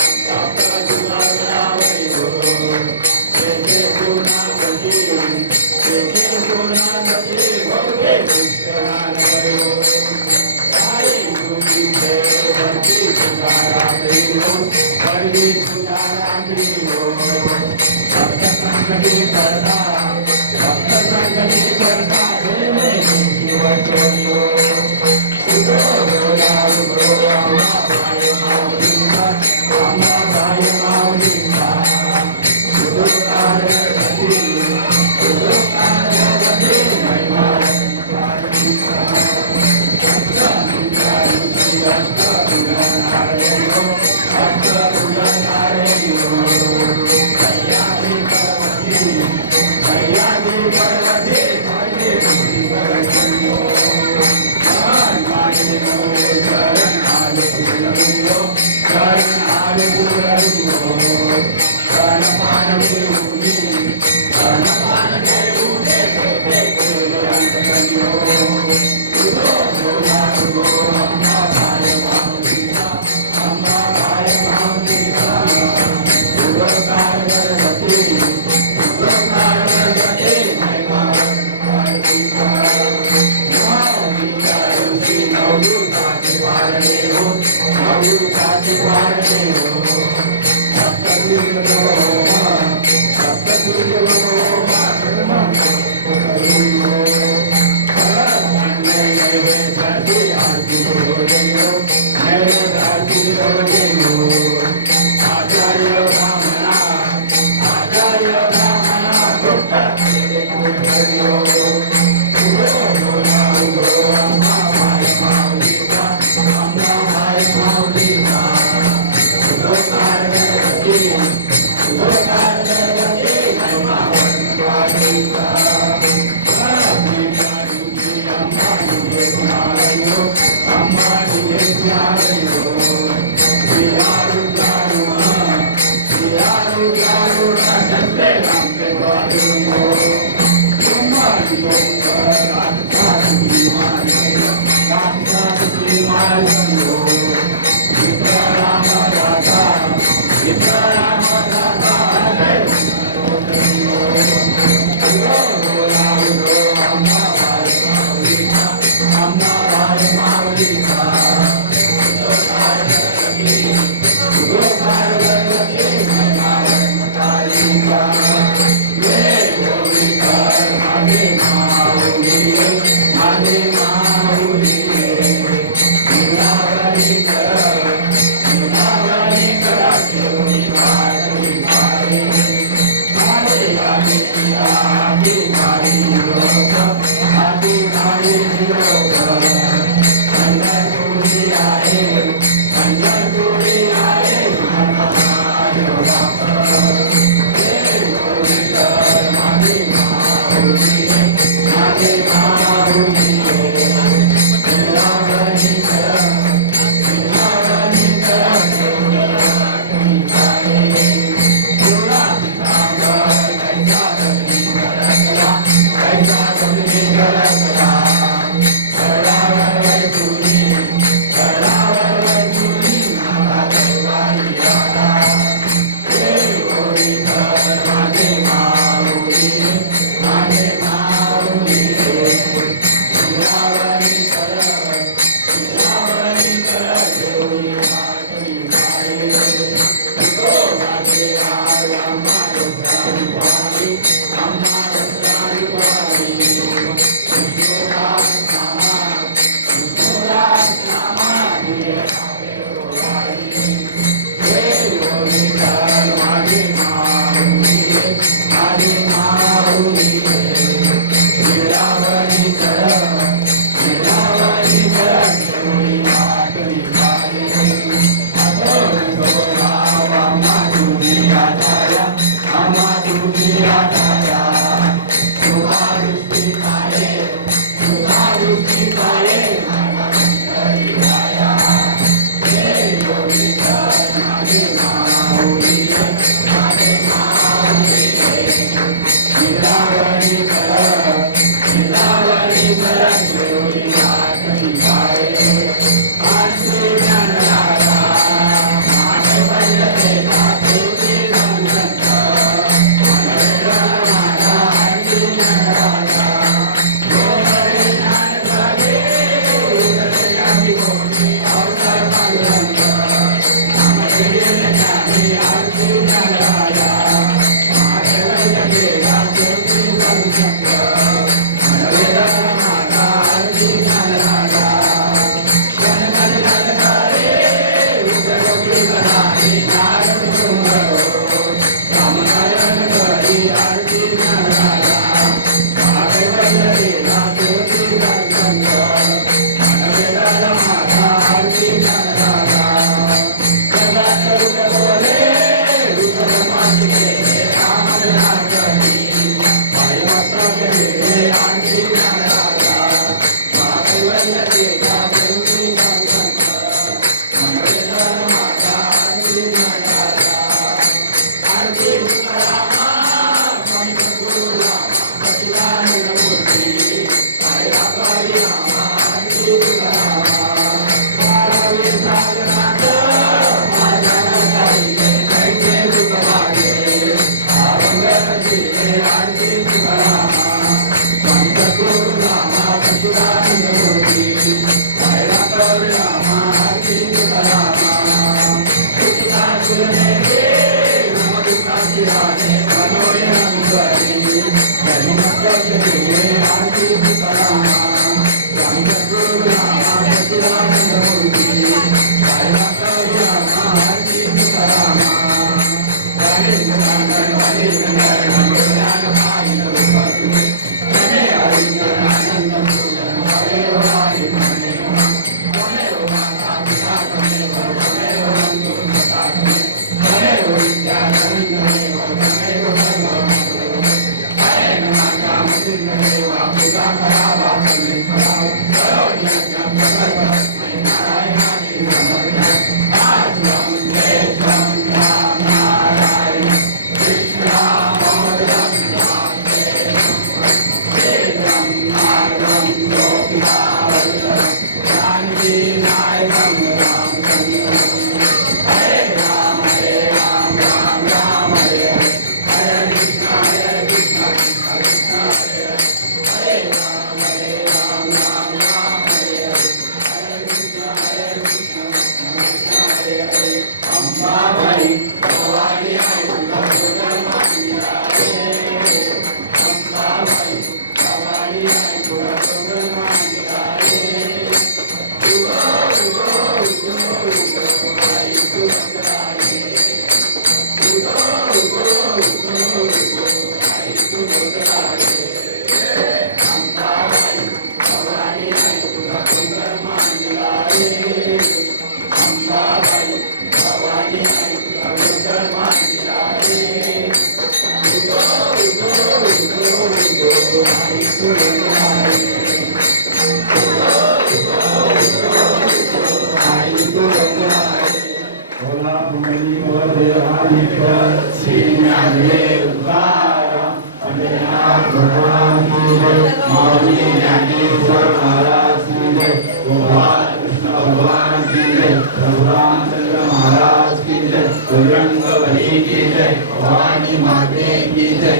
करवी तुझ्या रात्री हो भक्त संकटी करता भक्त संकटी करता जय जय शिव चोरी हो उदो बोला उदो आम्हा भाई माऊलींचा आम्हा भाई माऊलींचा उदो कार्यवती उदो कार्यवती महिमा Thank you.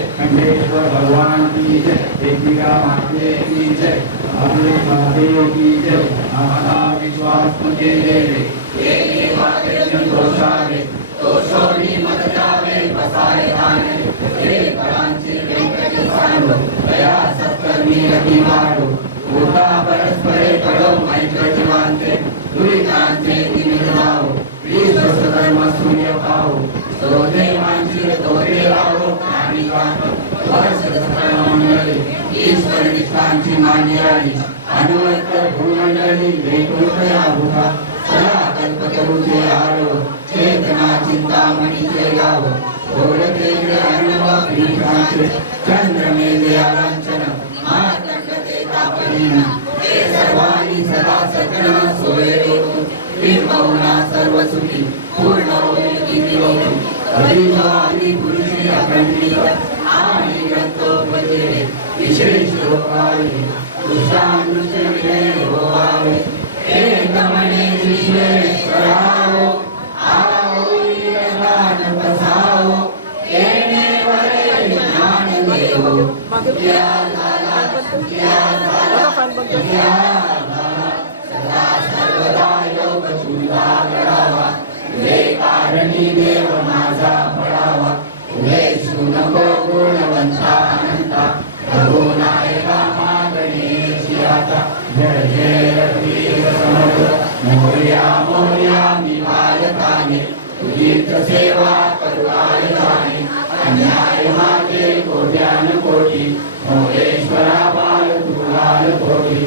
भगवान की जय, देविका माते की जय, अमृत महादेव की जय, आहा विश्वास मुझे देवे, ये माते संतोषावे, तोषोनी मत जावे, बसाए धाने, हे परांची वेंकटी सारो, दया सत्कर्मी रति मारो, भूता परस्परे पड़ो मैत्र जीवांते, दुरितांते दिनिर्वाहो, विश्व सधर्म सूर्य पाओ, सोधे मांचिर तोरे आओ, प्राणी वाटो, वर्ष मंडळी, ईश्वर विश्वांची मान्याली, अनुवत भूमंडळी, वेकुळया भूता, सदा कल्पतरुचे आरो, चेतना चिंतामणीचे गाव, घोरतेचे अनुभव पीठांचे, चंद्रमेले आलांचन, मातंडते तापनीन, ते सर्वांनी सदा सज्जन सोयरेतू, बिंबवना सर्व सुखी, पूर्ण होईल किती होईल, हरिजो आणि पुरुषी अखंडित, आणि ग्रंथोपदेवे, विशेष लोकाले, दुष्टानुष्य विजय होवावे, एकदमने विश्वेश्वराहो, आओई ज्ञान प्रसाहो, येणे वरे ज्ञान देवो, या झाला, सदा सर्वदा योग तुला घडावा, तुझे कारणी देव माझा पडावा, तुझे नको गुणवंता अनंता, रघुनायका मागणेची आता, जय जय रघुवीर समर्थ, मोरया मोरया मी बालकाने, तुझीच सेवा करू आलकाने, अन्याय मागे कोट्यान कोटी, मोरेश्वरा बाल तुलाल कोटी,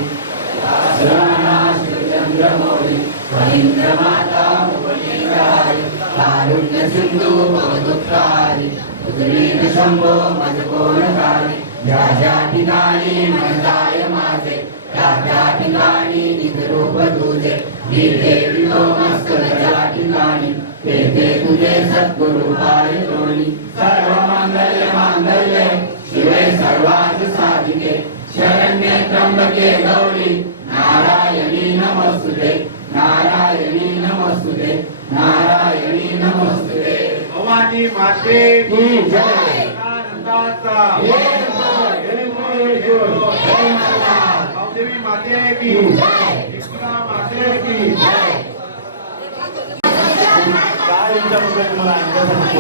चंद्र मोरी, रवींद्र माता मुकुलिंद्रारी, कारुण्य सिंधू भवदुःखारी, उद्रीन शंभो मज कोणकारी, ज्या ज्या ठिकाणी म्हणताय माझे, त्या ठिकाणी निजरूप तुझे, विधे विलो मस्त ज्या ठिकाणी, ते तुझे सद्गुरु पाय तोडी, सर्व मांगल्य मांगल्य शिवे सर्वार्थ साधिके, शरण्ये त्र्यंबके गौरी, नारायणी नमस्तुते, नारायणी नमस्तुते, नारायणी नमस्तुते, भवानी माते की जय, आनंदाचा जय देवी माते की जय, एकता माते की जय. काय विचारू तुम्हाला आमच्यासाठी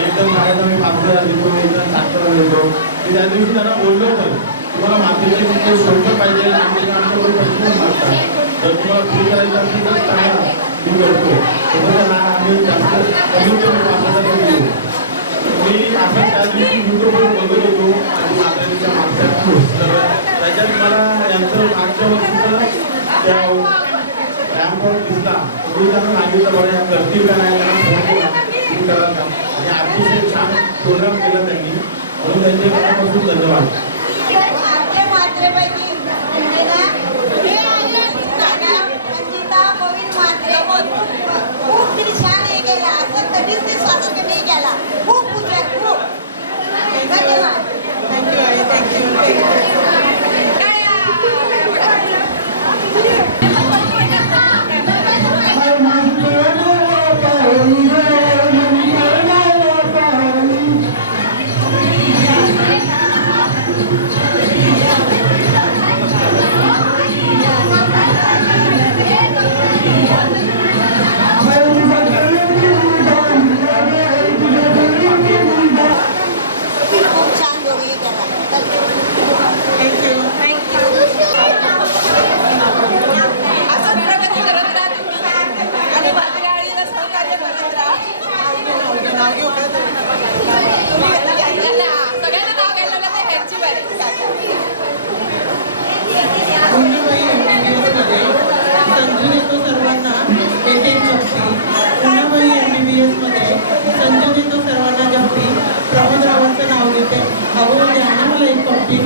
एकदम माझ्या मी 5,000 देतो, एकदम 7,000 देतो. मी त्या दिवशी त्यांना बोललो होतो तुम्हाला मातीचे तुमचे शुल्क पाहिजे आमच्याकडे पैसे मागतात. जर तुम्हाला फ्री करायचं असेल तर सांगा मी करतो. तुम्हाला आम्ही जास्त कमी करून 5,000 देऊ. मी असं त्या दिवशी युट्यूबवर बघत होतो आणि माताजीच्या मागच्या तर त्याच्यात मला यांचं मागच्या वर्षीचं त्या रॅम्पवर दिसला. मी त्यांना सांगितलं बरं या करतील का नाही त्यांना फोन केला तुम्ही कराल का आणि अतिशय छान प्रोग्राम केला त्यांनी म्हणून त्यांचे मनापासून धन्यवाद. खूप छान हे केलं असं कधीच ते स्वातंत्र्य नाही केला. खूप पूजा खूप धन्यवाद. थँक्यू आई, थँक्यू. संजय तो सर्वांना जपती प्रमोद रावांचं नाव घेते. अगोदर द्या ना मला एक कॉपी.